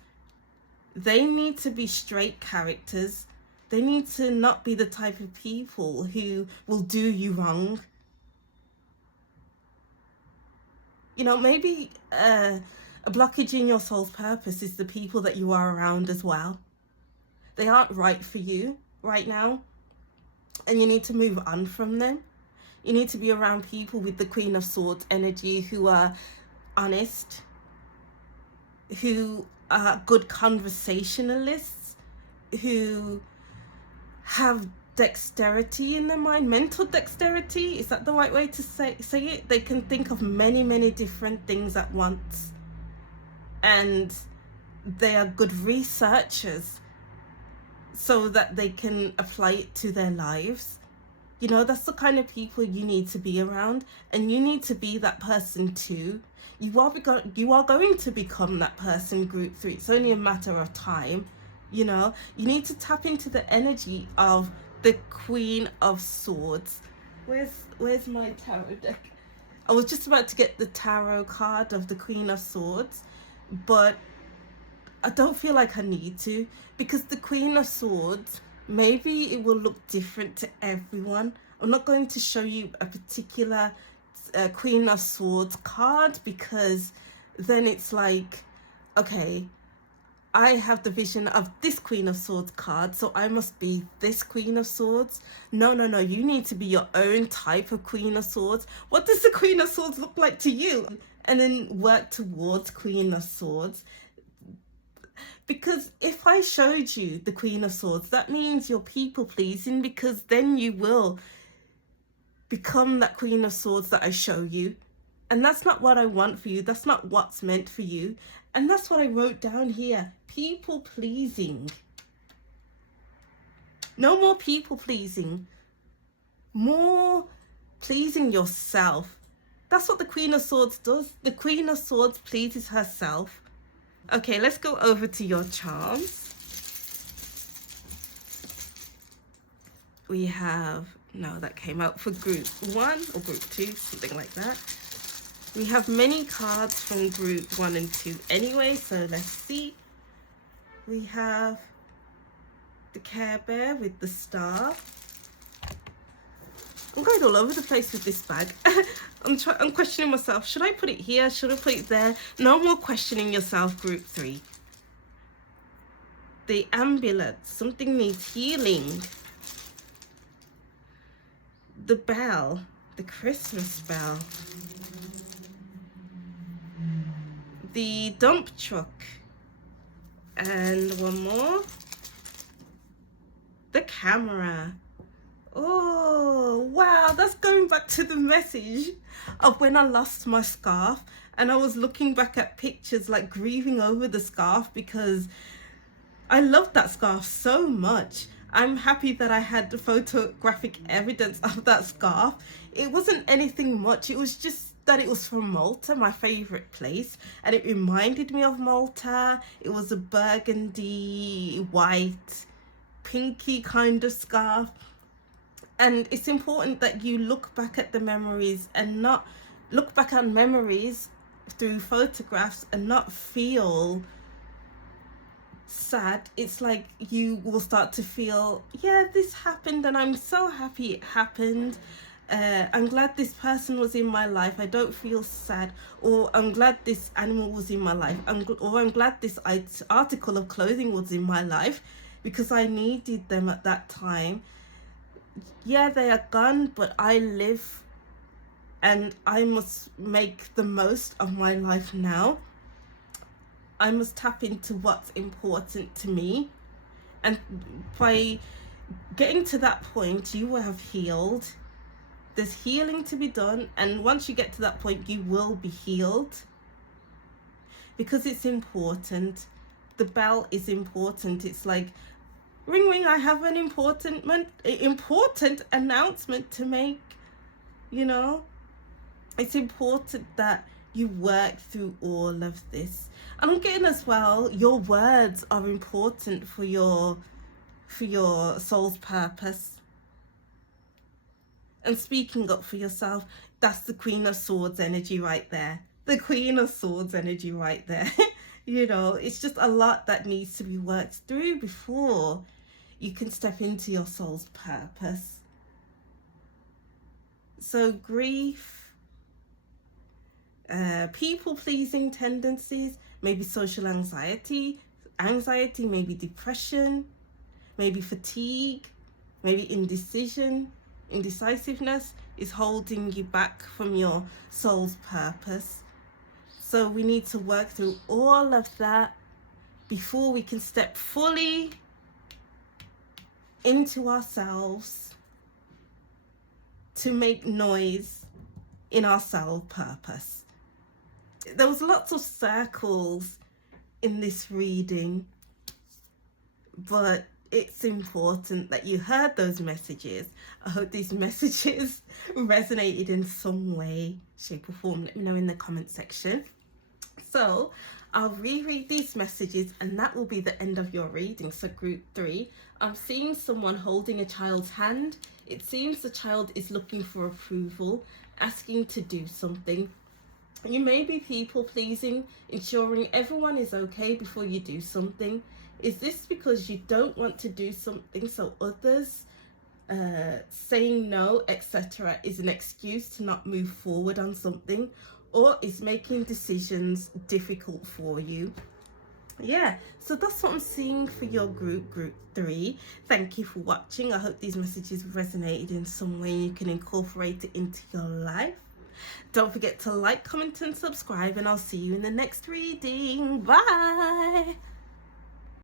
They need to be straight characters. They need to not be the type of people who will do you wrong. You know, maybe a blockage in your soul's purpose is the people that you are around as well. They aren't right for you right now. And you need to move on from them. You need to be around people with the Queen of Swords energy who are honest, who are good conversationalists, who have dexterity in their mind, mental dexterity. Is that the right way to say it? They can think of many, many different things at once. And they are good researchers so that they can apply it to their lives. You know, that's the kind of people you need to be around, and you need to be that person too. You are going to become that person, group 3. It's only a matter of time. You know, you need to tap into the energy of the Queen of Swords. Where's my tarot deck? I was just about to get the tarot card of the Queen of Swords, but I don't feel like I need to, because the Queen of Swords, maybe it will look different to everyone. I'm not going to show you a particular Queen of Swords card, because then it's like, okay, I have the vision of this Queen of Swords card, so I must be this Queen of Swords. No, you need to be your own type of Queen of Swords. What does the Queen of Swords look like to you? And then work towards Queen of Swords. Because if I showed you the Queen of Swords, that means you're people pleasing, because then you will become that Queen of Swords that I show you. And that's not what I want for you. That's not what's meant for you. And that's what I wrote down here. People pleasing. No more people pleasing. More pleasing yourself. That's what the Queen of Swords does. The Queen of Swords pleases herself. Okay, let's go over to your charms. We have, no, that came out for group 1 or group 2, something like that. We have many cards from group 1 and 2 anyway, so let's see. We have the Care Bear with the star. I'm going all over the place with this bag. I'm questioning myself. Should I put it here? Should I put it there? No more questioning yourself, group 3. The ambulance. Something needs healing. The bell. The Christmas bell. The dump truck. And one more. The camera. Oh, wow, that's going back to the message of when I lost my scarf, and I was looking back at pictures, like grieving over the scarf, because I loved that scarf so much. I'm happy that I had the photographic evidence of that scarf. It wasn't anything much, it was just that it was from Malta, my favorite place, and it reminded me of Malta. It was a burgundy, white, pinky kind of scarf. And it's important that you look back at the memories and not look back on memories through photographs and not feel sad. It's like you will start to feel, yeah, this happened and I'm so happy it happened. I'm glad this person was in my life. I don't feel sad. Or I'm glad this animal was in my life. I'm glad this article of clothing was in my life because I needed them at that time. Yeah, they are gone, but I live and I must make the most of my life now. I must tap into what's important to me. And by getting to that point, you will have healed. There's healing to be done. And once you get to that point, you will be healed. Because it's important. The bell is important. It's like, ring ring, I have an important announcement to make. You know, it's important that you work through all of this. And I'm getting as well, your words are important for your soul's purpose. And speaking up for yourself, that's the Queen of Swords energy right there. The Queen of Swords energy right there. You know, it's just a lot that needs to be worked through before you can step into your soul's purpose. So grief, people-pleasing tendencies, maybe social anxiety, maybe depression, maybe fatigue, maybe indecisiveness is holding you back from your soul's purpose. So we need to work through all of that before we can step fully into ourselves to make noise in our soul purpose. There was lots of circles in this reading, but it's important that you heard those messages. I hope these messages resonated in some way, shape or form. Let me know in the comment section. So I'll reread these messages and that will be the end of your reading. So group 3, I'm seeing someone holding a child's hand. It seems the child is looking for approval, asking to do something. You may be people pleasing, ensuring everyone is okay before you do something. Is this because you don't want to do something so others saying no, etc. is an excuse to not move forward on something? Or is making decisions difficult for you? Yeah, so that's what I'm seeing for your group 3. Thank you for watching. I hope these messages resonated in some way and you can incorporate it into your life. Don't forget to like, comment and subscribe, and I'll see you in the next reading. Bye.